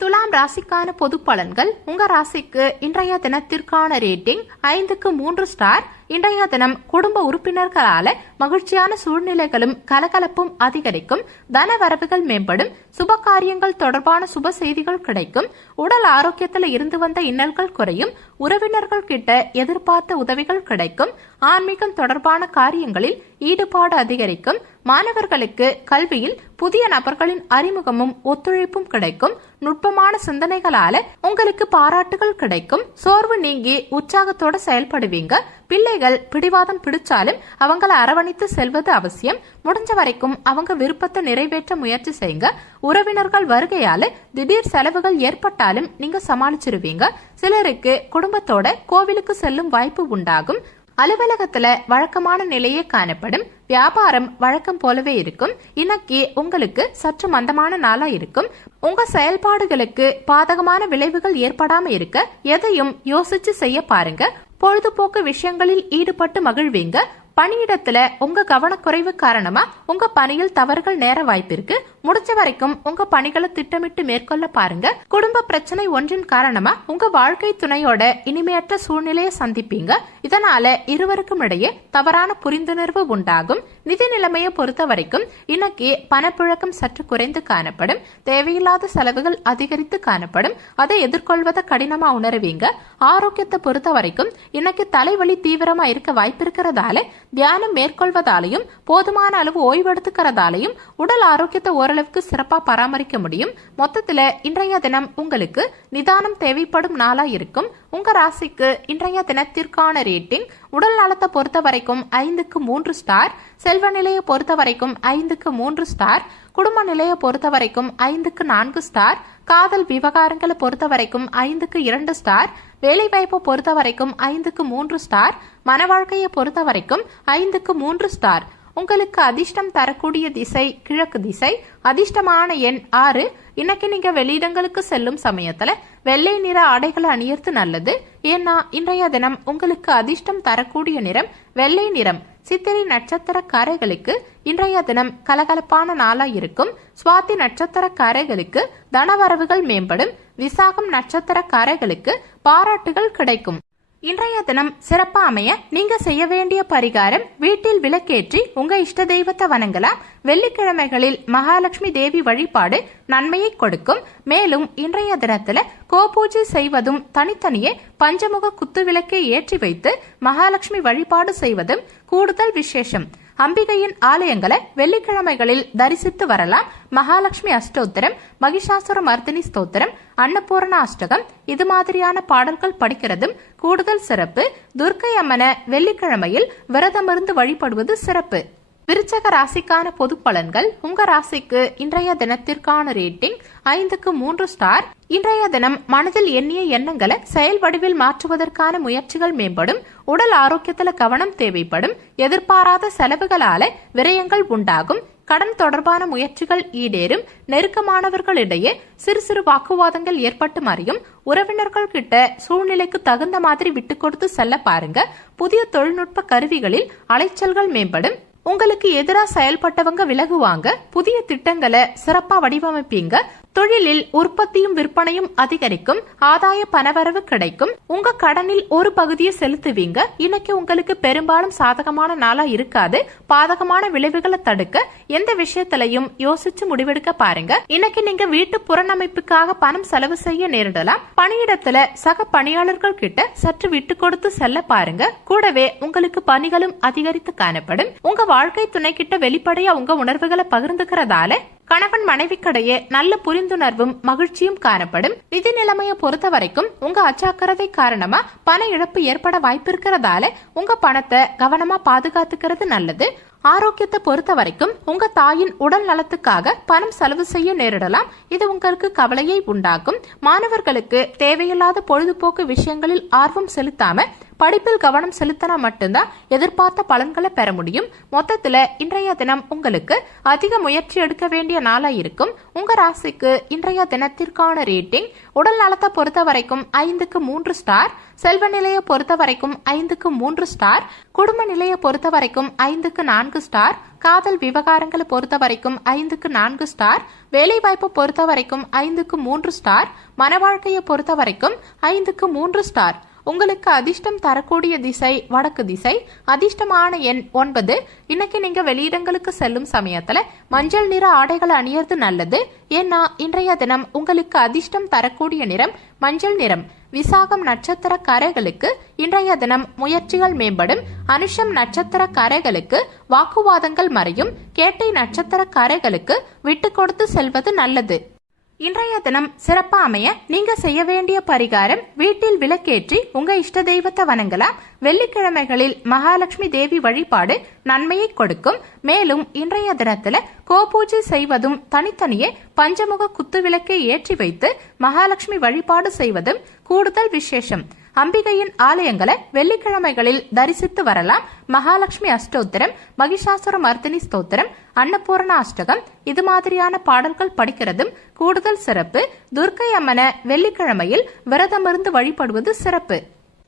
துலாம் ராசிக்கான பொது பலன்கள். உங்க ராசிக்கு இன்றைய தினத்திற்கான ரேட்டிங் 5க்கு 3 ஸ்டார். இன்றைய தினம் குடும்ப உறுப்பினர்களால மகிழ்ச்சியான சூழ்நிலைகளும் கலகலப்பும் அதிகரிக்கும். தன வரவுகள் மேம்படும். சுப காரியங்கள் தொடர்பான சுப செய்திகள் கிடைக்கும். உடல் ஆரோக்கியத்தில் இருந்து வந்த இன்னல்கள் குறையும். உறவினர்கள் கிட்ட எதிர்பார்த்த உதவிகள் கிடைக்கும். ஆன்மீகம் தொடர்பான காரியங்களில் ஈடுபாடு அதிகரிக்கும். மாணவர்களுக்கு கல்வியில் புதிய நபர்களின் அறிமுகமும் ஒத்துழைப்பும் கிடைக்கும். நுட்பமான சிந்தனைகளால உங்களுக்கு பாராட்டுகள் கிடைக்கும். சோர்வு நீங்கி உற்சாகத்தோட செயல்படுவீங்க. பிள்ளைகள் பிடிவாதம் பிடிச்சாலும் அவங்கள அரவணைத்து செல்வது அவசியம். முடிஞ்ச வரைக்கும் அவங்க விருப்பத்தை நிறைவேற்ற முயற்சி செய்யுங்க. உறவினர்கள் வருகையால திடீர் செலவுகள் ஏற்பட்டாலும் நீங்க சமாளிச்சிருவீங்க. சிலருக்கு குடும்பத்தோட கோவிலுக்கு செல்லும் வாய்ப்பு உண்டாகும். அலுவலகத்துல வழக்கமான நிலையே காணப்படும். வியாபாரம் வழக்கம் போலவே இருக்கும். இன்னைக்கு உங்களுக்கு சற்று மந்தமான நாளா இருக்கும். உங்க செயல்பாடுகளுக்கு பாதகமான விளைவுகள் ஏற்படாம இருக்க எதையும் யோசிச்சு செய்ய பாருங்க. பொழுதுபோக்கு விஷயங்களில் ஈடுபட்டு மகிழ்வீங்க. பணியிடத்துல உங்க கவனக்குறைவு காரணமா உங்க பணியில் தவறுகள் நேர வாய்ப்பு இருக்கு. முடிஞ்ச வரைக்கும் உங்க பணிகளை திட்டமிட்டு மேற்கொள்ள பாருங்க. குடும்ப பிரச்சனை ஒன்றின் காரணமா உங்க வாழ்க்கை துணையோட இனிமையற்ற சூழ்நிலையை சந்திப்பீங்க. இதனால இருவருக்கும் இடையே தவறான புரிந்துணர்வு உண்டாகும். நிதி நிலைமையை பொறுத்த வரைக்கும் இன்னைக்கு பணப்புழக்கம் சற்று குறைந்து காணப்படும். தேவையில்லாத செலவுகள் அதிகரித்து காணப்படும். அதை எதிர்கொள்வதை கடினமா உணர்வீங்க. ஆரோக்கியத்தை பொறுத்த வரைக்கும் இன்னைக்கு தலைவலி தீவிரமா இருக்க வாய்ப்பு இருக்கிறதால தியானம் மேற்கொள்வதாலையும் போதுமான அளவு ஓய்வெடுத்துக்கிறதாலையும் உடல் ஆரோக்கியத்தை ஓரளவுக்கு சிறப்பா பராமரிக்க முடியும். மொத்தத்துல இன்றைய தினம் உங்களுக்கு நிதானம் தேவைப்படும் நாளா இருக்கும். உங்க ராசிக்கு இன்றைய தினத்திற்கான ரேட்டிங் உடல் நலத்தை பொறுத்த வரைக்கும் 5க்கு 3 ஸ்டார். செல்வ நிலையை பொறுத்த வரைக்கும் 5க்கு 3 ஸ்டார். குடும்ப நிலையை பொறுத்த வரைக்கும் 5க்கு 4 ஸ்டார். காதல் விவகாரங்களை பொறுத்த வரைக்கும் 5க்கு 2 ஸ்டார். வேலை வாய்ப்பை பொறுத்த வரைக்கும் 5க்கு 3 ஸ்டார். மன வாழ்க்கையை பொறுத்த வரைக்கும் 5க்கு 3 ஸ்டார். உங்களுக்கு அதிர்ஷ்டம் தரக்கூடிய திசை கிழக்கு திசை. அதிர்ஷ்டமான எண் 6. இன்னைக்கு நீங்க வெளியிடங்களுக்கு செல்லும் சமயத்துல வெள்ளை நிற ஆடைகளை அணியறது நல்லது. ஏன்னா இன்றைய தினம் உங்களுக்கு அதிர்ஷ்டம் தரக்கூடிய நிறம் வெள்ளை நிறம். சித்திரை நட்சத்திரக்காரர்களுக்கு இன்றைய தினம் கலகலப்பான நாளா இருக்கும். சுவாதி நட்சத்திரக்காரர்களுக்கு தனவரவுகள் மேம்படும். விசாகம் நட்சத்திரக்காரர்களுக்கு பாராட்டுகள் கிடைக்கும். இன்றைய தினம் சிறப்பா அமைய நீங்க செய்ய வேண்டிய பரிகாரம் வீட்டில் விளக்கேற்றி உங்க இஷ்ட தெய்வத்தை வணங்கலாம். வெள்ளிக்கிழமைகளில் மகாலட்சுமி தேவி வழிபாடு நன்மையை கொடுக்கும். மேலும் இன்றைய தினத்துல கோபூஜை செய்வதும் தனித்தனியே பஞ்சமுக குத்து விளக்கை ஏற்றி வைத்து மகாலட்சுமி வழிபாடு செய்வதும் கூடுதல் விசேஷம். அம்பிகையின் ஆலயங்களை வெள்ளிக்கிழமைகளில் தரிசித்து வரலாம். மகாலட்சுமி அஷ்டோத்திரம், மகிஷாசுர மர்தினி ஸ்தோத்திரம், அன்னபூர்ண அஷ்டகம் இது மாதிரியான பாடல்கள் படிக்கிறதும் கூடுதல் சிறப்பு. துர்க்கை அம்மனை வெள்ளிக்கிழமையில் விரதமிருந்து வழிபடுவது சிறப்பு. விருச்சக ராசிக்கான பொது பலன்கள். உங்க ராசிக்கு இன்றைய தினத்திற்கான ரேட்டிங் 5க்கு 3 ஸ்டார். இன்றைய தினம் மனதில் எண்ணிய எண்ணங்களை செயல் வடிவில் மாற்றுவதற்கான முயற்சிகள் மேம்படும். உடல் ஆரோக்கியத்துல கவனம் தேவைப்படும். எதிர்பாராத செலவுகளால விரயங்கள் உண்டாகும். கடன் தொடர்பான முயற்சிகள் ஈடேறும். நெருக்கமானவர்களிடையே சிறு சிறு வாக்குவாதங்கள் ஏற்பட்டு மறையும். உறவினர்கள் கிட்ட சூழ்நிலைக்கு தகுந்த மாதிரி விட்டு கொடுத்து செல்ல பாருங்க. புதிய தொழில்நுட்ப கருவிகளில் அலைச்சல்கள் மேம்படும். உங்களுக்கு எதிராக செயல்பட்டவங்க விலகுவாங்க. புதிய திட்டங்களை சிறப்பா வடிவமைப்பீங்க. தொழிலில் உற்பத்தியும் விற்பனையும் அதிகரிக்கும். ஆதாய பணவரவு கிடைக்கும். உங்க கடனில் ஒரு பகுதியை செலுத்துவீங்க. இன்னைக்கு உங்களுக்கு பெரும்பாலும் சாதகமான நாளா இருக்காது. பாதகமான விளைவுகளை தடுக்க எந்த விஷயத்திலையும் யோசிச்சு முடிவெடுக்க பாருங்க. இன்னைக்கு நீங்க வீட்டு புறநமைப்புக்காக பணம் செலவு செய்ய நேரிடலாம். பணியிடத்துல சக பணியாளர்கள் கிட்ட சற்று விட்டு கொடுத்து செல்ல பாருங்க. கூடவே உங்களுக்கு பணிகளும் அதிகரித்து காணப்படும். உங்க வாழ்க்கை துணை கிட்ட வெளிப்படையா உங்க உணர்வுகளை பகிர்ந்துக்கிறதால கணவன் மனைவிக்கிடையே நல்ல புரிந்துணர்வும் மகிழ்ச்சியும் காணப்படும். நிதி நிலைமையை பொறுத்த வரைக்கும் உங்க அச்சாக்கிரதை காரணமா பண இழப்பு ஏற்பட வாய்ப்பு இருக்கிறதால உங்க பணத்தை கவனமா பாதுகாத்துக்கிறது நல்லது. ஆரோக்கியத்தை பொறுத்த வரைக்கும் உங்க தாயின் உடல் நலத்துக்காக பணம் செலவு செய்ய நேரிடலாம். இது உங்களுக்கு கவலையை உண்டாக்கும். மாணவர்களுக்கு தேவையில்லாத பொழுதுபோக்கு விஷயங்களில் ஆர்வம் செலுத்தாம படிப்பில் கவனம் செலுத்தினா மட்டும்தான் எதிர்பார்த்த பலன்களை பெற முடியும். மொத்தத்துல இன்றைய தினம் உங்களுக்கு அதிக முயற்சி எடுக்க வேண்டிய நாளா இருக்கும். உங்க ராசிக்கு இன்றைய தினத்திற்கான ரேட்டிங் உடல் நலத்தை பொறுத்த வரைக்கும் 5க்கு 3 ஸ்டார். செல்வ நிலையை பொறுத்த வரைக்கும் 5க்கு 3 ஸ்டார். குடும்ப நிலையை பொறுத்த வரைக்கும் 5க்கு 4 ஸ்டார். காதல் விவகாரங்களை பொறுத்த வரைக்கும் 5க்கு 4 ஸ்டார். வேலை வாய்ப்பை பொறுத்த வரைக்கும் 5க்கு 3 ஸ்டார். மன வாழ்க்கையை பொறுத்த வரைக்கும் 5க்கு 3 ஸ்டார். உங்களுக்கு அதிர்ஷ்டம் தரக்கூடிய திசை வடக்கு திசை. அதிர்ஷ்டமான எண் 9. இன்னைக்கு நீங்க வெளியிடங்களுக்கு செல்லும் சமயத்துல மஞ்சள் நிற ஆடைகளை அணியறது நல்லது. ஏன்னா இன்றைய தினம் உங்களுக்கு அதிர்ஷ்டம் தரக்கூடிய நிறம் மஞ்சள் நிறம். விசாகம் நட்சத்திரக்காரர்களுக்கு இன்றைய தினம் முயற்சிகள் மேம்படும். அனுஷம் நட்சத்திரக்காரர்களுக்கு வாக்குவாதங்கள் மறையும். கேட்டை நட்சத்திரக்காரர்களுக்கு விட்டு கொடுத்து செல்வது நல்லது. இன்றைய தினம் சிறப்பா அமைய நீங்க செய்ய வேண்டிய பரிகாரம், வீட்டில் விளக்கேற்றி உங்க இஷ்ட தெய்வத்தை வணங்கலாம். வெள்ளிக்கிழமைகளில் மகாலட்சுமி தேவி வழிபாடு நன்மையை கொடுக்கும். மேலும் இன்றைய தினத்துல கோபூஜை செய்வதும் தனித்தனியே பஞ்சமுக குத்து விளக்கை ஏற்றி வைத்து மகாலட்சுமி வழிபாடு செய்வதும் கூடுதல் விசேஷம். அம்பிகையின் ஆலயங்களை வெள்ளிக்கிழமைகளில் தரிசித்து வரலாம். மகாலட்சுமி அஷ்டோத்திரம், மகிஷாசுர மர்தினி ஸ்தோத்திரம், அன்னபூர்ண அஷ்டகம் இது மாதிரியான பாடல்கள் படிக்கிறதும் கூடுதல் சிறப்பு. துர்க்கை அம்மனை வெள்ளிக்கிழமையில் விரதமிருந்து வழிபடுவது சிறப்பு.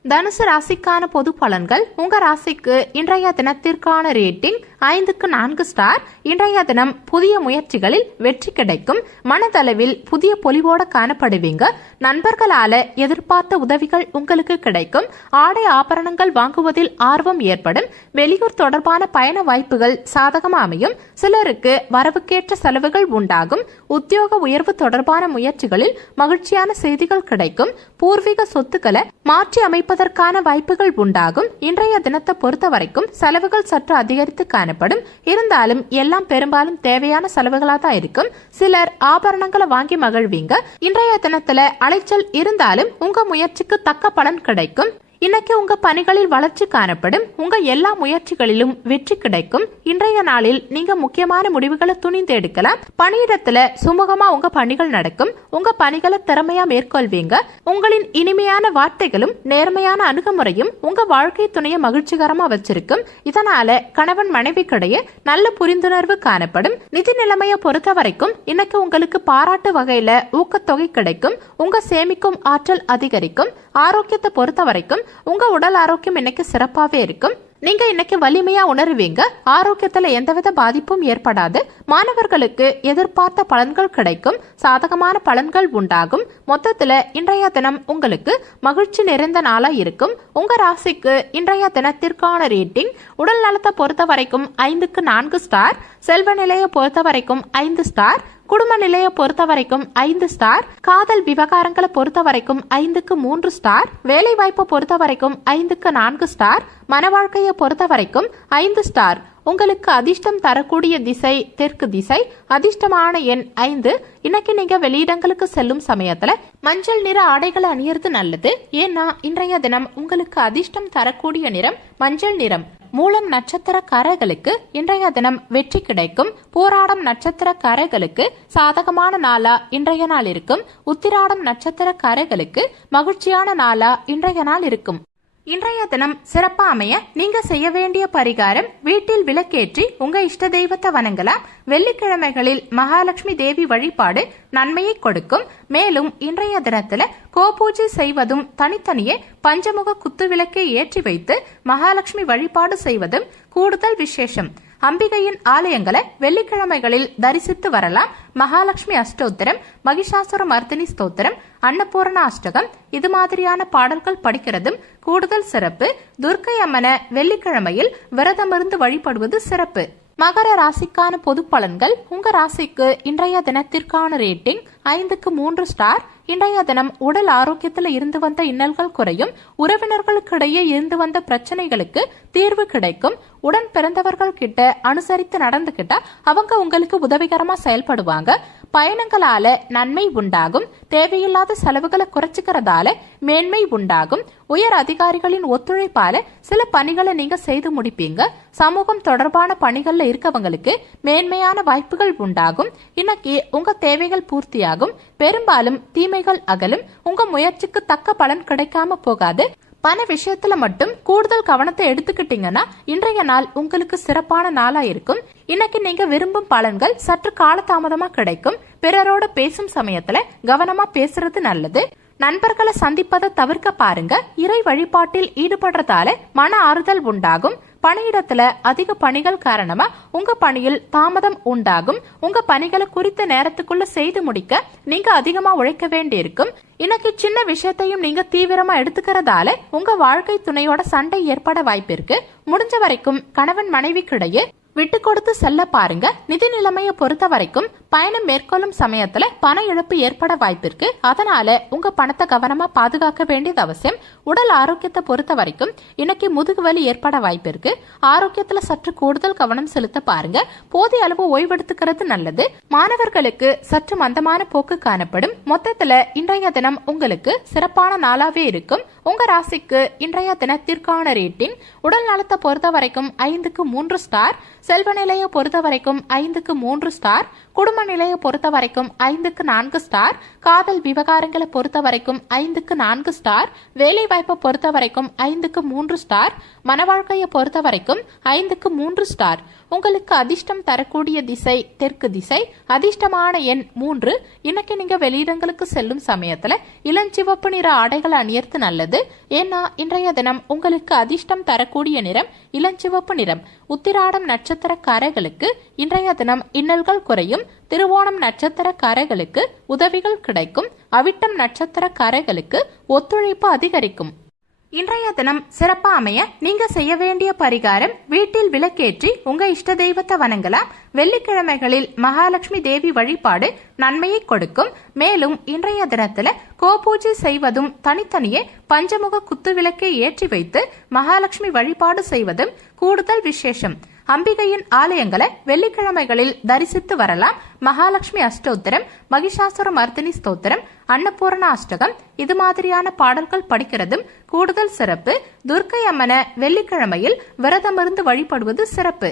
தனுசு ராசிக்கான பொது பலன்கள். உங்க ராசிக்கு இன்றைய தினத்திற்கான ரேட்டிங் 5க்கு 4 ஸ்டார். இன்றைய தினம் புதிய முயற்சிகளில் வெற்றி கிடைக்கும். மனதளவில் புதிய பொலிவோட காணப்படுவீங்க. நண்பர்களால எதிர்பார்த்த உதவிகள் உங்களுக்கு கிடைக்கும். ஆடை ஆபரணங்கள் வாங்குவதில் ஆர்வம் ஏற்படும். வெளியூர் தொடர்பான பயண வாய்ப்புகள் சாதகமாக அமையும். சிலருக்கு வரவுக்கேற்ற செலவுகள் உண்டாகும். உத்தியோக உயர்வு தொடர்பான முயற்சிகளில் மகிழ்ச்சியான செய்திகள் கிடைக்கும். பூர்வீக சொத்துக்களை மாற்றி அமைப்பதற்கான வாய்ப்புகள் உண்டாகும். இன்றைய தினத்தை பொறுத்த வரைக்கும் செலவுகள் சற்று அதிகரித்து காணப்படும். இருந்தாலும் எல்லாம் பெரும்பாலும் தேவையான செலவுகளாக தான் இருக்கும். சிலர் ஆபரணங்களை வாங்கி மகிழ்வீங்க. இன்றைய தினத்துல அலைச்சல் இருந்தாலும் உங்க முயற்சிக்கு தக்க பலன் கிடைக்கும். இன்னைக்கு உங்க பணிகளில் வளர்ச்சி காணப்படும். உங்க எல்லா முயற்சிகளிலும் வெற்றி கிடைக்கும். இன்றைய நாளில் நீங்க முக்கியமான முடிவுகளை துணிந்து எடுக்கலாம். பணியிடத்துல சுமூகமா உங்க பணிகள் நடக்கும். உங்க பணிகளை திறமையா மேற்கொள்வீங்க. உங்களின் இனிமையான வார்த்தைகளும் நேர்மையான அணுகுமுறையும் உங்க வாழ்க்கை துணையை மகிழ்ச்சிகரமா வச்சிருக்கும். இதனால கணவன் மனைவிக்கிடையே நல்ல புரிந்துணர்வு காணப்படும். நிதி நிலைமையை பொறுத்த வரைக்கும் இன்னைக்கு உங்களுக்கு பாராட்டு வகையில ஊக்கத்தொகை கிடைக்கும். உங்க சேமிக்கும் ஆற்றல் அதிகரிக்கும். ஆரோக்கியத்தை பொறுத்த வரைக்கும் உங்க உடல் ஆரோக்கியம் இன்னைக்கு சிறப்பாவே இருக்கும். நீங்க இன்னைக்கு வலிமையா உணர்வீங்க. ஆரோக்கியத்துல எந்தவித பாதிப்பும் ஏற்படாது. மாணவர்களுக்கு எதிர்பார்த்த பலன்கள் கிடைக்கும். சாதகமான பலன்கள் உண்டாகும். மொத்தத்துல இன்றைய தினம் உங்களுக்கு மகிழ்ச்சி நிறைந்த நாளா இருக்கும். உங்க ராசிக்கு இன்றைய தினத்திற்கான ரேட்டிங் உடல் நலத்தை பொறுத்த வரைக்கும் 5க்கு 4 ஸ்டார். செல்வ நிலையை பொறுத்த வரைக்கும் 5 ஸ்டார். குடும்ப நிலையை பொறுத்த வரைக்கும் 5 ஸ்டார். காதல் விவகாரங்களை பொறுத்த வரைக்கும் 5க்கு 3 ஸ்டார். வேலை வாய்ப்பை பொறுத்த வரைக்கும் 5க்கு 4 ஸ்டார். மன வாழ்க்கையை பொறுத்த வரைக்கும் 5 ஸ்டார். உங்களுக்கு அதிர்ஷ்டம் தரக்கூடிய திசை தெற்கு திசை. அதிர்ஷ்டமான எண் 5. இன்னைக்கு நீங்க வெளியிடங்களுக்கு செல்லும் சமயத்துல மஞ்சள் நிற ஆடைகளை அணியறது நல்லது. ஏன்னா இன்றைய தினம் உங்களுக்கு அதிர்ஷ்டம் தரக்கூடிய நிறம் மஞ்சள் நிறம். மூலம் நட்சத்திரக்காரர்களுக்கு இன்றைய தினம் வெற்றி கிடைக்கும். போராடம் நட்சத்திரக்காரர்களுக்கு சாதகமான நாளா இன்றைய நாள் இருக்கும். உத்திராடம் நட்சத்திரக்காரர்களுக்கு மகிழ்ச்சியான நாளா இன்றைய நாள் இருக்கும். இன்றைய தினம் சிறப்பா அமைய நீங்க செய்ய வேண்டிய பரிகாரம், வீட்டில் விளக்கேற்றி உங்க இஷ்ட தெய்வத்தை வணங்கலாம். வெள்ளிக்கிழமைகளில் மகாலட்சுமி தேவி வழிபாடு நன்மையை கொடுக்கும். மேலும் இன்றைய தினத்துல கோபூஜை செய்வதும் தனித்தனியே பஞ்சமுக குத்து விளக்கை ஏற்றி வைத்து மகாலட்சுமி வழிபாடு செய்வதும் கூடுதல் விசேஷம். அம்பிகையின் ஆலயங்களை வெள்ளிக்கிழமைகளில் தரிசித்து வரலாம். மகாலட்சுமி அஷ்டோத்திரம், மகிஷாசுர மர்தினி ஸ்தோத்திரம், அன்னபூர்ண அஷ்டகம் இது மாதிரியான பாடல்கள் படிக்கிறதும் கூடுதல் சிறப்பு. துர்க்கை அம்மனை வெள்ளிக்கிழமையில் விரதமிருந்து வழிபடுவது சிறப்பு. மகர ராசிக்கான பொது பலன்கள். உங்க ராசிக்கு இன்றைய தினத்திற்கான ரேட்டிங் 5க்கு 3 ஸ்டார். இன்றைய தினம் உடல் ஆரோக்கியத்தில் இருந்து வந்த இன்னல்கள் குறையும். உறவினர்களுக்கிடையே இருந்து வந்த பிரச்சனைகளுக்கு தீர்வு கிடைக்கும். உடன் பிறந்தவர்கள் கிட்ட அனுசரித்து நடந்துகிட்டா அவங்க உங்களுக்கு உதவிகரமா செயல்படுவாங்க. பயணங்களால நன்மை உண்டாகும். தேவையில்லாத செலவுகளை குறைச்சிக்கிறதால மேன்மை உண்டாகும். உயர் அதிகாரிகளின் ஒத்துழைப்பால சில பணிகளை நீங்க செய்து முடிப்பீங்க. சமூகம் தொடர்பான பணிகள்ல இருக்கவங்களுக்கு மேன்மையான வாய்ப்புகள் உண்டாகும். இன்னைக்கு உங்க தேவைகள் பூர்த்தியாகும். பெரும்பாலும் தீமைகள் அகலும். உங்க முயற்சிக்கு தக்க பலன் கிடைக்காம போகாது. பண விஷயத்துல மட்டும் கூடுதல் கவனத்தை எடுத்துக்கிட்டீங்கன்னா இன்றைய நாள் உங்களுக்கு சிறப்பான நாளா இருக்கும். இன்னைக்கு நீங்க விரும்பும் பலன்கள் சற்று காலதாமதமா கிடைக்கும். பிறரோட பேசும் சமயத்துல கவனமா பேசுறது நல்லது. நண்பர்களை சந்திப்பதை தவிர்க்க பாருங்க. இறை வழிபாட்டில் ஈடுபடுறதால மன ஆறுதல் உண்டாகும். பணியிடத்துல அதிக பணிகள் காரணமா உங்க பணியில் தாமதம் உண்டாகும். உங்க பணிகளை குறித்த நேரத்துக்குள்ள செய்து முடிக்க நீங்க அதிகமா உழைக்க வேண்டியிருக்கும். இன்னைக்கு சின்ன விஷயத்தையும் நீங்க தீவிரமா எடுத்துக்கிறதால உங்க வாழ்க்கை துணையோட சண்டை ஏற்பட வாய்ப்பு இருக்கு. முடிஞ்ச வரைக்கும் கணவன் மனைவிக்கிடையே விட்டு கொடுத்து செல்ல பாருங்க. நிதி நிலைமையை பொறுத்த வரைக்கும் பயணம் மேற்கொள்ளும் சமயத்துல பண இழப்பு ஏற்பட வாய்ப்பிருக்கு. அதனால உங்க பணத்தை கவனமா பாதுகாக்க வேண்டியது அவசியம். உடல் ஆரோக்கியத்தை பொறுத்த வரைக்கும் இன்னைக்கு முதுகு வலி ஏற்பட வாய்ப்பு இருக்கு. ஆரோக்கியத்துல சற்று கூடுதல் கவனம் செலுத்த பாருங்க. போதிய அளவு ஓய்வெடுத்துக்கிறது நல்லது. மாணவர்களுக்கு சற்று மந்தமான போக்கு காணப்படும். மொத்தத்துல இன்றைய தினம் உங்களுக்கு சிறப்பான நாளாவே இருக்கும். உங்க ராசிக்கு இன்றைய தினத்திற்கான ரேட்டிங் உடல் நலத்தை பொறுத்த வரைக்கும் 5க்கு 3 ஸ்டார், செல்வ நிலையை பொறுத்த வரைக்கும் 5க்கு 3 ஸ்டார், குடும்ப நிலையை பொறுத்த வரைக்கும் 5க்கு 4 ஸ்டார், காதல் விவகாரங்களை பொறுத்த வரைக்கும் 5க்கு 4 ஸ்டார், வேலை வாய்ப்பை பொறுத்த வரைக்கும் 5க்கு 3 ஸ்டார், மன வாழ்க்கையை பொறுத்த வரைக்கும் 5க்கு 3 ஸ்டார். உங்களுக்கு அதிர்ஷ்டம் தரக்கூடிய திசை தெற்கு திசை. அதிர்ஷ்டமான எண் 3. இன்னைக்கு நீங்க வெளியிடங்களுக்கு செல்லும் சமயத்துல இளஞ்சிவப்பு நிற ஆடைகள் அணியறது நல்லது. ஏன்னா இன்றைய தினம் உங்களுக்கு அதிர்ஷ்டம் தரக்கூடிய நிறம் இளஞ்சிவப்பு நிறம். உத்திராடம் நட்சத்திரக்காரர்களுக்கு இன்றைய தினம் இன்னல்கள் குறையும். திருவோணம் நட்சத்திரக்காரர்களுக்கு உதவிகள் கிடைக்கும். அவிட்டம் நட்சத்திரக்காரர்களுக்கு ஒத்துழைப்பு அதிகரிக்கும். இன்றைய தினம் சிறப்பா அமைய நீங்க செய்ய வேண்டிய பரிகாரம், வீட்டில் விளக்கேற்றி உங்க இஷ்ட தெய்வத்தை வணங்கலாம். வெள்ளிக்கிழமைகளில் மகாலட்சுமி தேவி வழிபாடு நன்மையை கொடுக்கும். மேலும் இன்றைய தினத்துல கோபூஜை செய்வதும் தனித்தனியே பஞ்சமுக குத்து விளக்கை ஏற்றி வைத்து மகாலட்சுமி வழிபாடு செய்வதும் கூடுதல் விசேஷம். அம்பிகையின் ஆலயங்களை வெள்ளிக்கிழமைகளில் தரிசித்து வரலாம். மகாலட்சுமி அஷ்டோத்திரம், மகிஷாசுர மர்தினி ஸ்தோத்திரம், அன்னபூர்ண அஷ்டகம் இது மாதிரியான பாடல்கள் படிக்கிறதும் கூடுதல் சிறப்பு. துர்க்கை அம்மனை வெள்ளிக்கிழமையில் விரதமிருந்து வழிபடுவது சிறப்பு.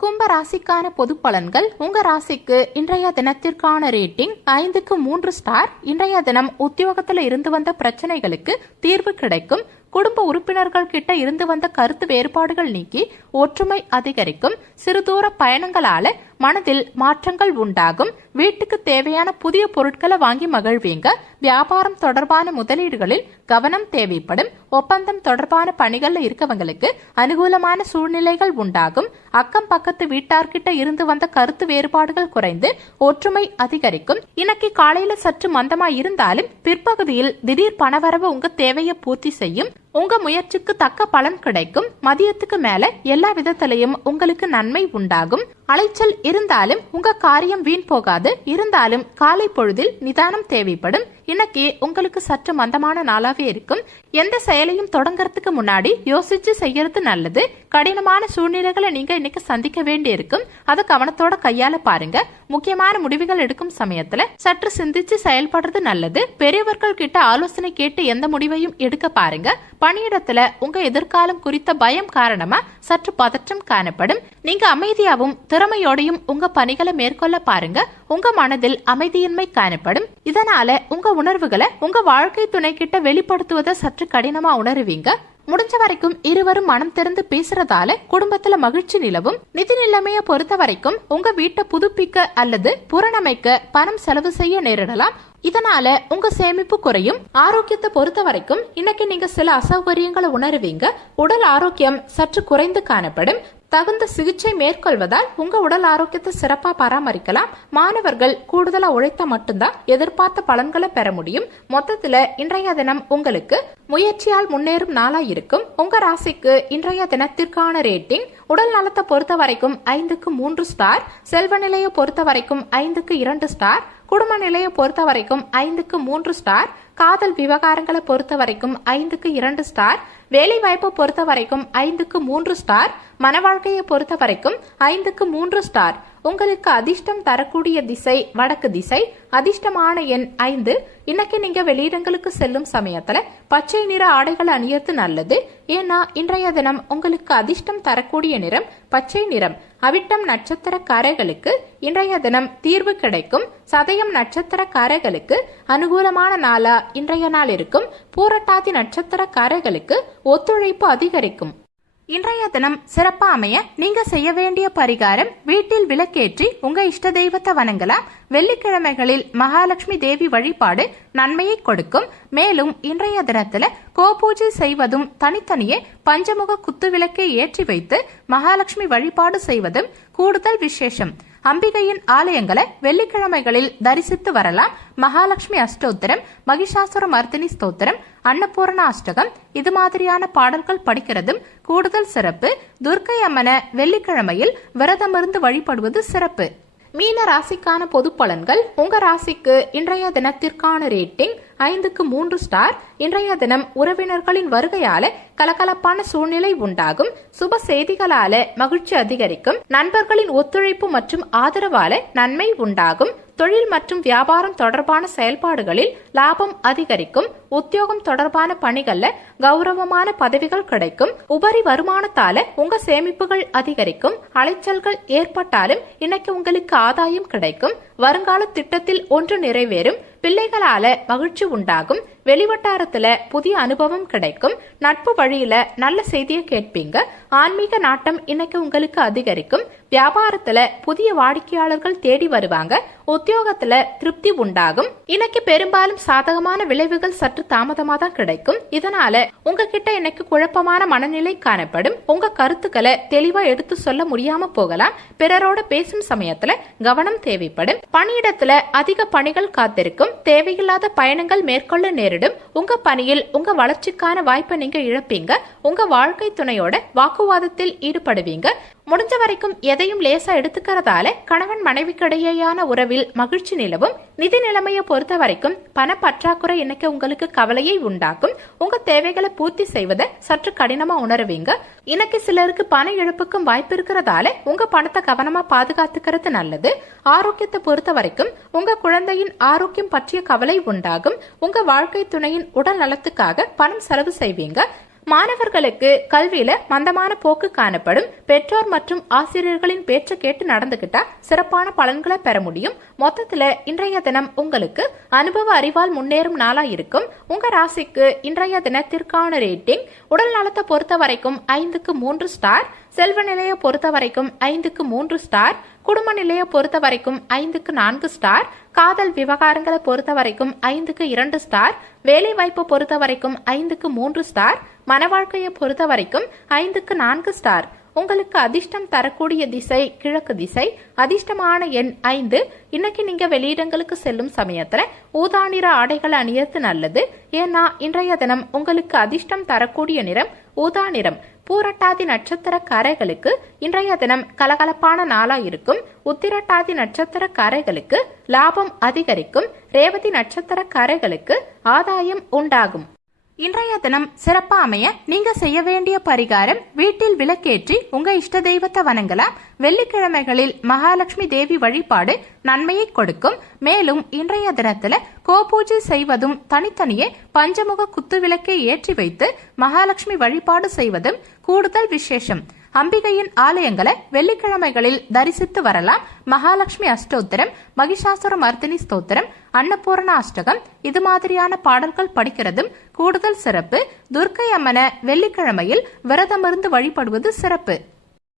கும்ப ராசிக்கான பொது பலன்கள். உங்க ராசிக்கு இன்றைய தினத்திற்கான ரேட்டிங் 5க்கு 3 ஸ்டார். இன்றைய தினம் உத்தியோகத்துல இருந்து வந்த பிரச்சனைகளுக்கு தீர்வு கிடைக்கும். குடும்ப உறுப்பினர்கள் கிட்ட இருந்து வந்த கருத்து வேறுபாடுகள் நீக்கி ஒற்றுமை அதிகரிக்கும். சிறுதூர பயணங்களால மனதில் மாற்றங்கள் உண்டாகும். வீட்டுக்கு தேவையான புதிய பொருட்களை வாங்கி மகிழ்வீங்க. வியாபாரம் தொடர்பான முதலீடுகளில் கவனம் தேவைப்படும். ஒப்பந்தம் தொடர்பான பணிகள்ல இருக்கவங்களுக்கு அனுகூலமான சூழ்நிலைகள் உண்டாகும். அக்கம் பக்கத்து வீட்டார்கிட்ட இருந்து வந்த கருத்து வேறுபாடுகள் குறைந்து ஒற்றுமை அதிகரிக்கும். இன்னைக்கு காலையில சற்று மந்தமா இருந்தாலும் பிற்பகுதியில் திடீர் பணவரவு உங்க தேவையை பூர்த்தி செய்யும். உங்க முயற்சிக்கு தக்க பலன் கிடைக்கும். மதியத்துக்கு மேல எல்லா விதத்திலையும் உங்களுக்கு நன்மை உண்டாகும். அலைச்சல் இருந்தாலும் உங்க காரியம் வீண் போகாது. இருந்தாலும் காலை பொழுதில் நிதானம் தேவைப்படும். இன்னைக்கு உங்களுக்கு சற்று மந்தமான நாளாவே இருக்கும். எந்த செயலையும் தொடங்கறதுக்கு முன்னாடி யோசிச்சு செய்யறது நல்லது. கடினமான சூழ்நிலைகளை நீங்க இன்னைக்கு சந்திக்க வேண்டி இருக்கும். அதை கவனத்தோட கையால பாருங்க. முக்கியமான முடிவுகள் எடுக்கும் சமயத்துல சற்று சிந்திச்சு செயல்படுறது நல்லது. பெரியவர்கள் கிட்ட ஆலோசனை கேட்டு எந்த முடிவையும் எடுக்க பாருங்க. பணியிடத்துல உங்க எதிர்காலம் குறித்த பயம் காரணமா சற்று பதற்றம் காணப்படும். நீங்க அமைதியாவும் திறமையோடையும் உங்க பணிகளை மேற்கொள்ள பாருங்க. உங்க மனதில் அமைதியின்மை காணப்படும். இதனால உங்க உணர்வுகளை உங்க வாழ்க்கை துணை கிட்ட வெளிப்படுத்துவதை சற்று கடினமா உணருவீங்க. முடிஞ்ச வரைக்கும் இருவரும் மனம் திறந்து பேசுறதால குடும்பத்துல மகிழ்ச்சி நிலவும். நிதி நிலைமையை பொறுத்த வரைக்கும் உங்க வீட்டை புதுப்பிக்க அல்லது புறணமைக்க பணம் செலவு செய்ய நேரிடலாம். இதனால உங்க சேமிப்பு குறையும். ஆரோக்கியத்தை பொறுத்த வரைக்கும் இன்னைக்கு நீங்க சில அசௌகரியங்களை உணருவீங்க. உடல் ஆரோக்கியம் சற்று குறைந்து காணப்படும். தகுந்த சிகிச்சை மேற்கொள்வதால் உங்க உடல் ஆரோக்கியத்தை சிறப்பா பராமரிக்கலாம். மாணவர்கள் கூடுதலா உழைத்தா மட்டும்தான் எதிர்பார்த்த பலன்களை பெற முடியும். மொத்தத்துல இன்றைய தினம் உங்களுக்கு முயற்சியால் முன்னேறும் நாளா இருக்கும். உங்க ராசிக்கு இன்றைய தினத்திற்கான ரேட்டிங் உடல் நலத்தை பொறுத்த வரைக்கும் 5க்கு 3 ஸ்டார், செல்வ நிலையை பொறுத்த வரைக்கும் 5க்கு 2 ஸ்டார், குடும்ப நிலையை பொறுத்த வரைக்கும் 5க்கு 3 ஸ்டார், காதல் விவகாரங்களை பொறுத்த வரைக்கும் 5க்கு 2 ஸ்டார், வேலை வாய்ப்பை பொறுத்த வரைக்கும் 5க்கு 3 ஸ்டார், மன வாழ்க்கையை பொறுத்த வரைக்கும் 5க்கு 3 ஸ்டார். உங்களுக்கு அதிர்ஷ்டம் தரக்கூடிய திசை வடக்கு திசை. அதிர்ஷ்டமான எண் 5. இன்னைக்கு நீங்க வெளியிடங்களுக்கு செல்லும் சமயத்துல பச்சை நிற ஆடைகள் அணியறது நல்லது. ஏன்னா இன்றைய தினம் உங்களுக்கு அதிர்ஷ்டம் தரக்கூடிய நிறம் பச்சை நிறம். அவிட்டம் நட்சத்திரக்காரர்களுக்கு இன்றைய தினம் தீர்வு கிடைக்கும். சதயம் நட்சத்திரக்காரர்களுக்கு அனுகூலமான நாளா இன்றைய நாள் இருக்கும். பூரட்டாதி நட்சத்திரக்காரர்களுக்கு ஒத்துழைப்பு அதிகரிக்கும். இன்றைய தினம் சிறப்பா அமைய நீங்க செய்ய வேண்டிய பரிகாரம், வீட்டில் விளக்கேற்றி உங்க இஷ்ட தெய்வத்தை வணங்கலாம். வெள்ளிக்கிழமைகளில் மகாலட்சுமி தேவி வழிபாடு நன்மையை கொடுக்கும். மேலும் இன்றைய தினத்துல கோபூஜை செய்வதும், தனித்தனியே பஞ்சமுக குத்து விளக்கை ஏற்றி வைத்து மகாலட்சுமி வழிபாடு செய்வதும் கூடுதல் விசேஷம். அம்பிகையின் ஆலயங்களை வெள்ளிக்கிழமைகளில் தரிசித்து வரலாம். மகாலட்சுமி அஷ்டோத்திரம், மகிஷாசுர மர்தினி ஸ்தோத்திரம், அன்னபூரண அஷ்டகம் இது மாதிரியான பாடல்கள் படிக்கிறதும் கூடுதல் சிறப்பு. துர்க்கை அம்மனை வெள்ளிக்கிழமையில் விரதமிருந்து வழிபடுவது சிறப்பு. மீன ராசிக்கான பொது பலன்கள். உங்க ராசிக்கு இன்றைய தினத்திற்கான ரேட்டிங் 5க்கு 3 ஸ்டார். இன்றைய தினம் உறவினர்களின் வருகையால கலகலப்பான சூழ்நிலை உண்டாகும். சுப செய்திகளால மகிழ்ச்சி அதிகரிக்கும். நண்பர்களின் ஒத்துழைப்பு மற்றும் ஆதரவால நன்மை உண்டாகும். தொழில் மற்றும் வியாபாரம் தொடர்பான செயல்பாடுகளில் லாபம் அதிகரிக்கும். உத்தியோகம் தொடர்பான பணிகள்ல கௌரவமான பதவிகள் கிடைக்கும். உபரி வருமானத்தால உங்க சேமிப்புகள் அதிகரிக்கும். அலைச்சல்கள் ஏற்பட்டாலும் இன்னைக்கு உங்களுக்கு ஆதாயம் கிடைக்கும். வருங்கால திட்டத்தில் ஒன்று நிறைவேறும். பிள்ளைகளால மகிழ்ச்சி உண்டாகும். வெளிவட்டாரத்துல புதிய அனுபவம் கிடைக்கும். நட்பு வழியில நல்ல செய்தியை கேட்பீங்க. ஆன்மீக நாட்டம் இன்னைக்கு உங்களுக்கு அதிகரிக்கும். வியாபாரத்துல புதிய வாடிக்கையாளர்கள் தேடி வருவாங்க. உத்தியோகத்துல திருப்தி உண்டாகும். இன்னைக்கு பெரும்பாலும் சாதகமான விளைவுகள் சற்று தாமதமா தான் கிடைக்கும். இதனால உங்ககிட்ட இன்னைக்கு குழப்பமான மனநிலை காணப்படும். உங்க கருத்துக்களை தெளிவா எடுத்து சொல்ல முடியாம போகலாம். பிறரோட பேசும் சமயத்துல கவனம் தேவைப்படும். பணியிடத்துல அதிக பணிகள் காத்திருக்கும். தேவையில்லாத பயணங்கள் மேற்கொள்ள நேரிடும். உங்க பணியில் உங்க வளர்ச்சிக்கான வாய்ப்பை நீங்க இழப்பீங்க. உங்க வாழ்க்கை துணையோட வாக்குவாதத்தில் ஈடுபடுவீங்க. முடிஞ்ச வரைக்கும் எதையும் லேசா எடுத்துக்கிறதால கணவன் மனைவிக்கிடையேயான உறவில் மகிழ்ச்சி நிலவும். நிதி நிலைமையை பொறுத்த வரைக்கும் பண பற்றாக்குறை இன்னைக்கு உங்களுக்கு கவலையை உண்டாக்கும். உங்க தேவைகளை பூர்த்தி செய்வதை சற்று கடினமா உணருவீங்க. இன்னைக்கு சிலருக்கு பண இழப்புக்கும் வாய்ப்பு இருக்கிறதால உங்க பணத்தை கவனமா பாதுகாத்துக்கிறது நல்லது. ஆரோக்கியத்தை பொறுத்த வரைக்கும் உங்க குழந்தையின் ஆரோக்கியம் பற்றிய கவலை உண்டாகும். உங்க வாழ்க்கை துணையின் உடல் நலத்துக்காக பணம் செலவு செய்வீங்க. மாணவர்களுக்கு கல்வியில மந்தமான போக்கு காணப்படும். பெற்றோர் மற்றும் ஆசிரியர்களின் பேச்சை கேட்டு நடந்துகிட்டா சிறப்பான பலன்களை பெற முடியும். மொத்தத்துல இன்றைய தினம் உங்களுக்கு அனுபவ அறிவால் முன்னேறும் நாளா இருக்கும். உங்க ராசிக்கு இன்றைய தினத்திற்கான ரேட்டிங் உடல் நலத்தை பொறுத்த வரைக்கும் 5க்கு 3 ஸ்டார். செல்வ நிலையை பொறுத்த வரைக்கும் 5க்கு 3 ஸ்டார். குடும்ப நிலையை பொறுத்த வரைக்கும் 5க்கு 4 ஸ்டார். காதல் விவகாரங்களை பொறுத்த வரைக்கும் 5க்கு 2 ஸ்டார். வேலை வாய்ப்பை பொறுத்த வரைக்கும் 5க்கு 3 ஸ்டார். மன வாழ்க்கையை பொறுத்த வரைக்கும் 5க்கு 4 ஸ்டார். உங்களுக்கு அதிர்ஷ்டம் தரக்கூடிய திசை கிழக்கு திசை. அதிர்ஷ்டமான எண் 5. இன்னைக்கு நீங்க வெளியிடங்களுக்கு செல்லும் சமயத்துல ஊதா நிற ஆடைகள் அணியது நல்லது. ஏன்னா இன்றைய தினம் உங்களுக்கு அதிர்ஷ்டம் தரக்கூடிய நிறம் ஊதா நிறம். பூரட்டாதி நட்சத்திரக்காரர்களுக்கு இன்றைய தினம் கலகலப்பான நாளா இருக்கும். உத்திரட்டாதி நட்சத்திரக்காரர்களுக்கு லாபம் அதிகரிக்கும். ரேவதி நட்சத்திரக்காரர்களுக்கு ஆதாயம் உண்டாகும். இன்றைய தினம் சிறப்பா அமைய நீங்க செய்ய வேண்டிய பரிகாரம், வீட்டில் விளக்கேற்றி உங்க இஷ்ட தெய்வத்தை வணங்கலாம். வெள்ளிக்கிழமைகளில் மகாலட்சுமி தேவி வழிபாடு நன்மையை கொடுக்கும். மேலும் இன்றைய தினத்துல கோபூஜை செய்வதும், தனித்தனியே பஞ்சமுக குத்து விளக்கை ஏற்றி வைத்து மகாலட்சுமி வழிபாடு செய்வதும் கூடுதல் விசேஷம். அம்பிகையின் ஆலயங்களை வெள்ளிக்கிழமைகளில் தரிசித்து வரலாம். மகாலட்சுமி அஷ்டோத்திரம், மகிஷாசுர மர்தினி ஸ்தோத்திரம், அன்னபூரண அஷ்டகம் இது மாதிரியான பாடல்கள் படிக்கிறதும் கூடுதல் சிறப்பு. துர்க்கை அம்மனை வெள்ளிக்கிழமையில் விரதமிருந்து வழிபடுவது சிறப்பு.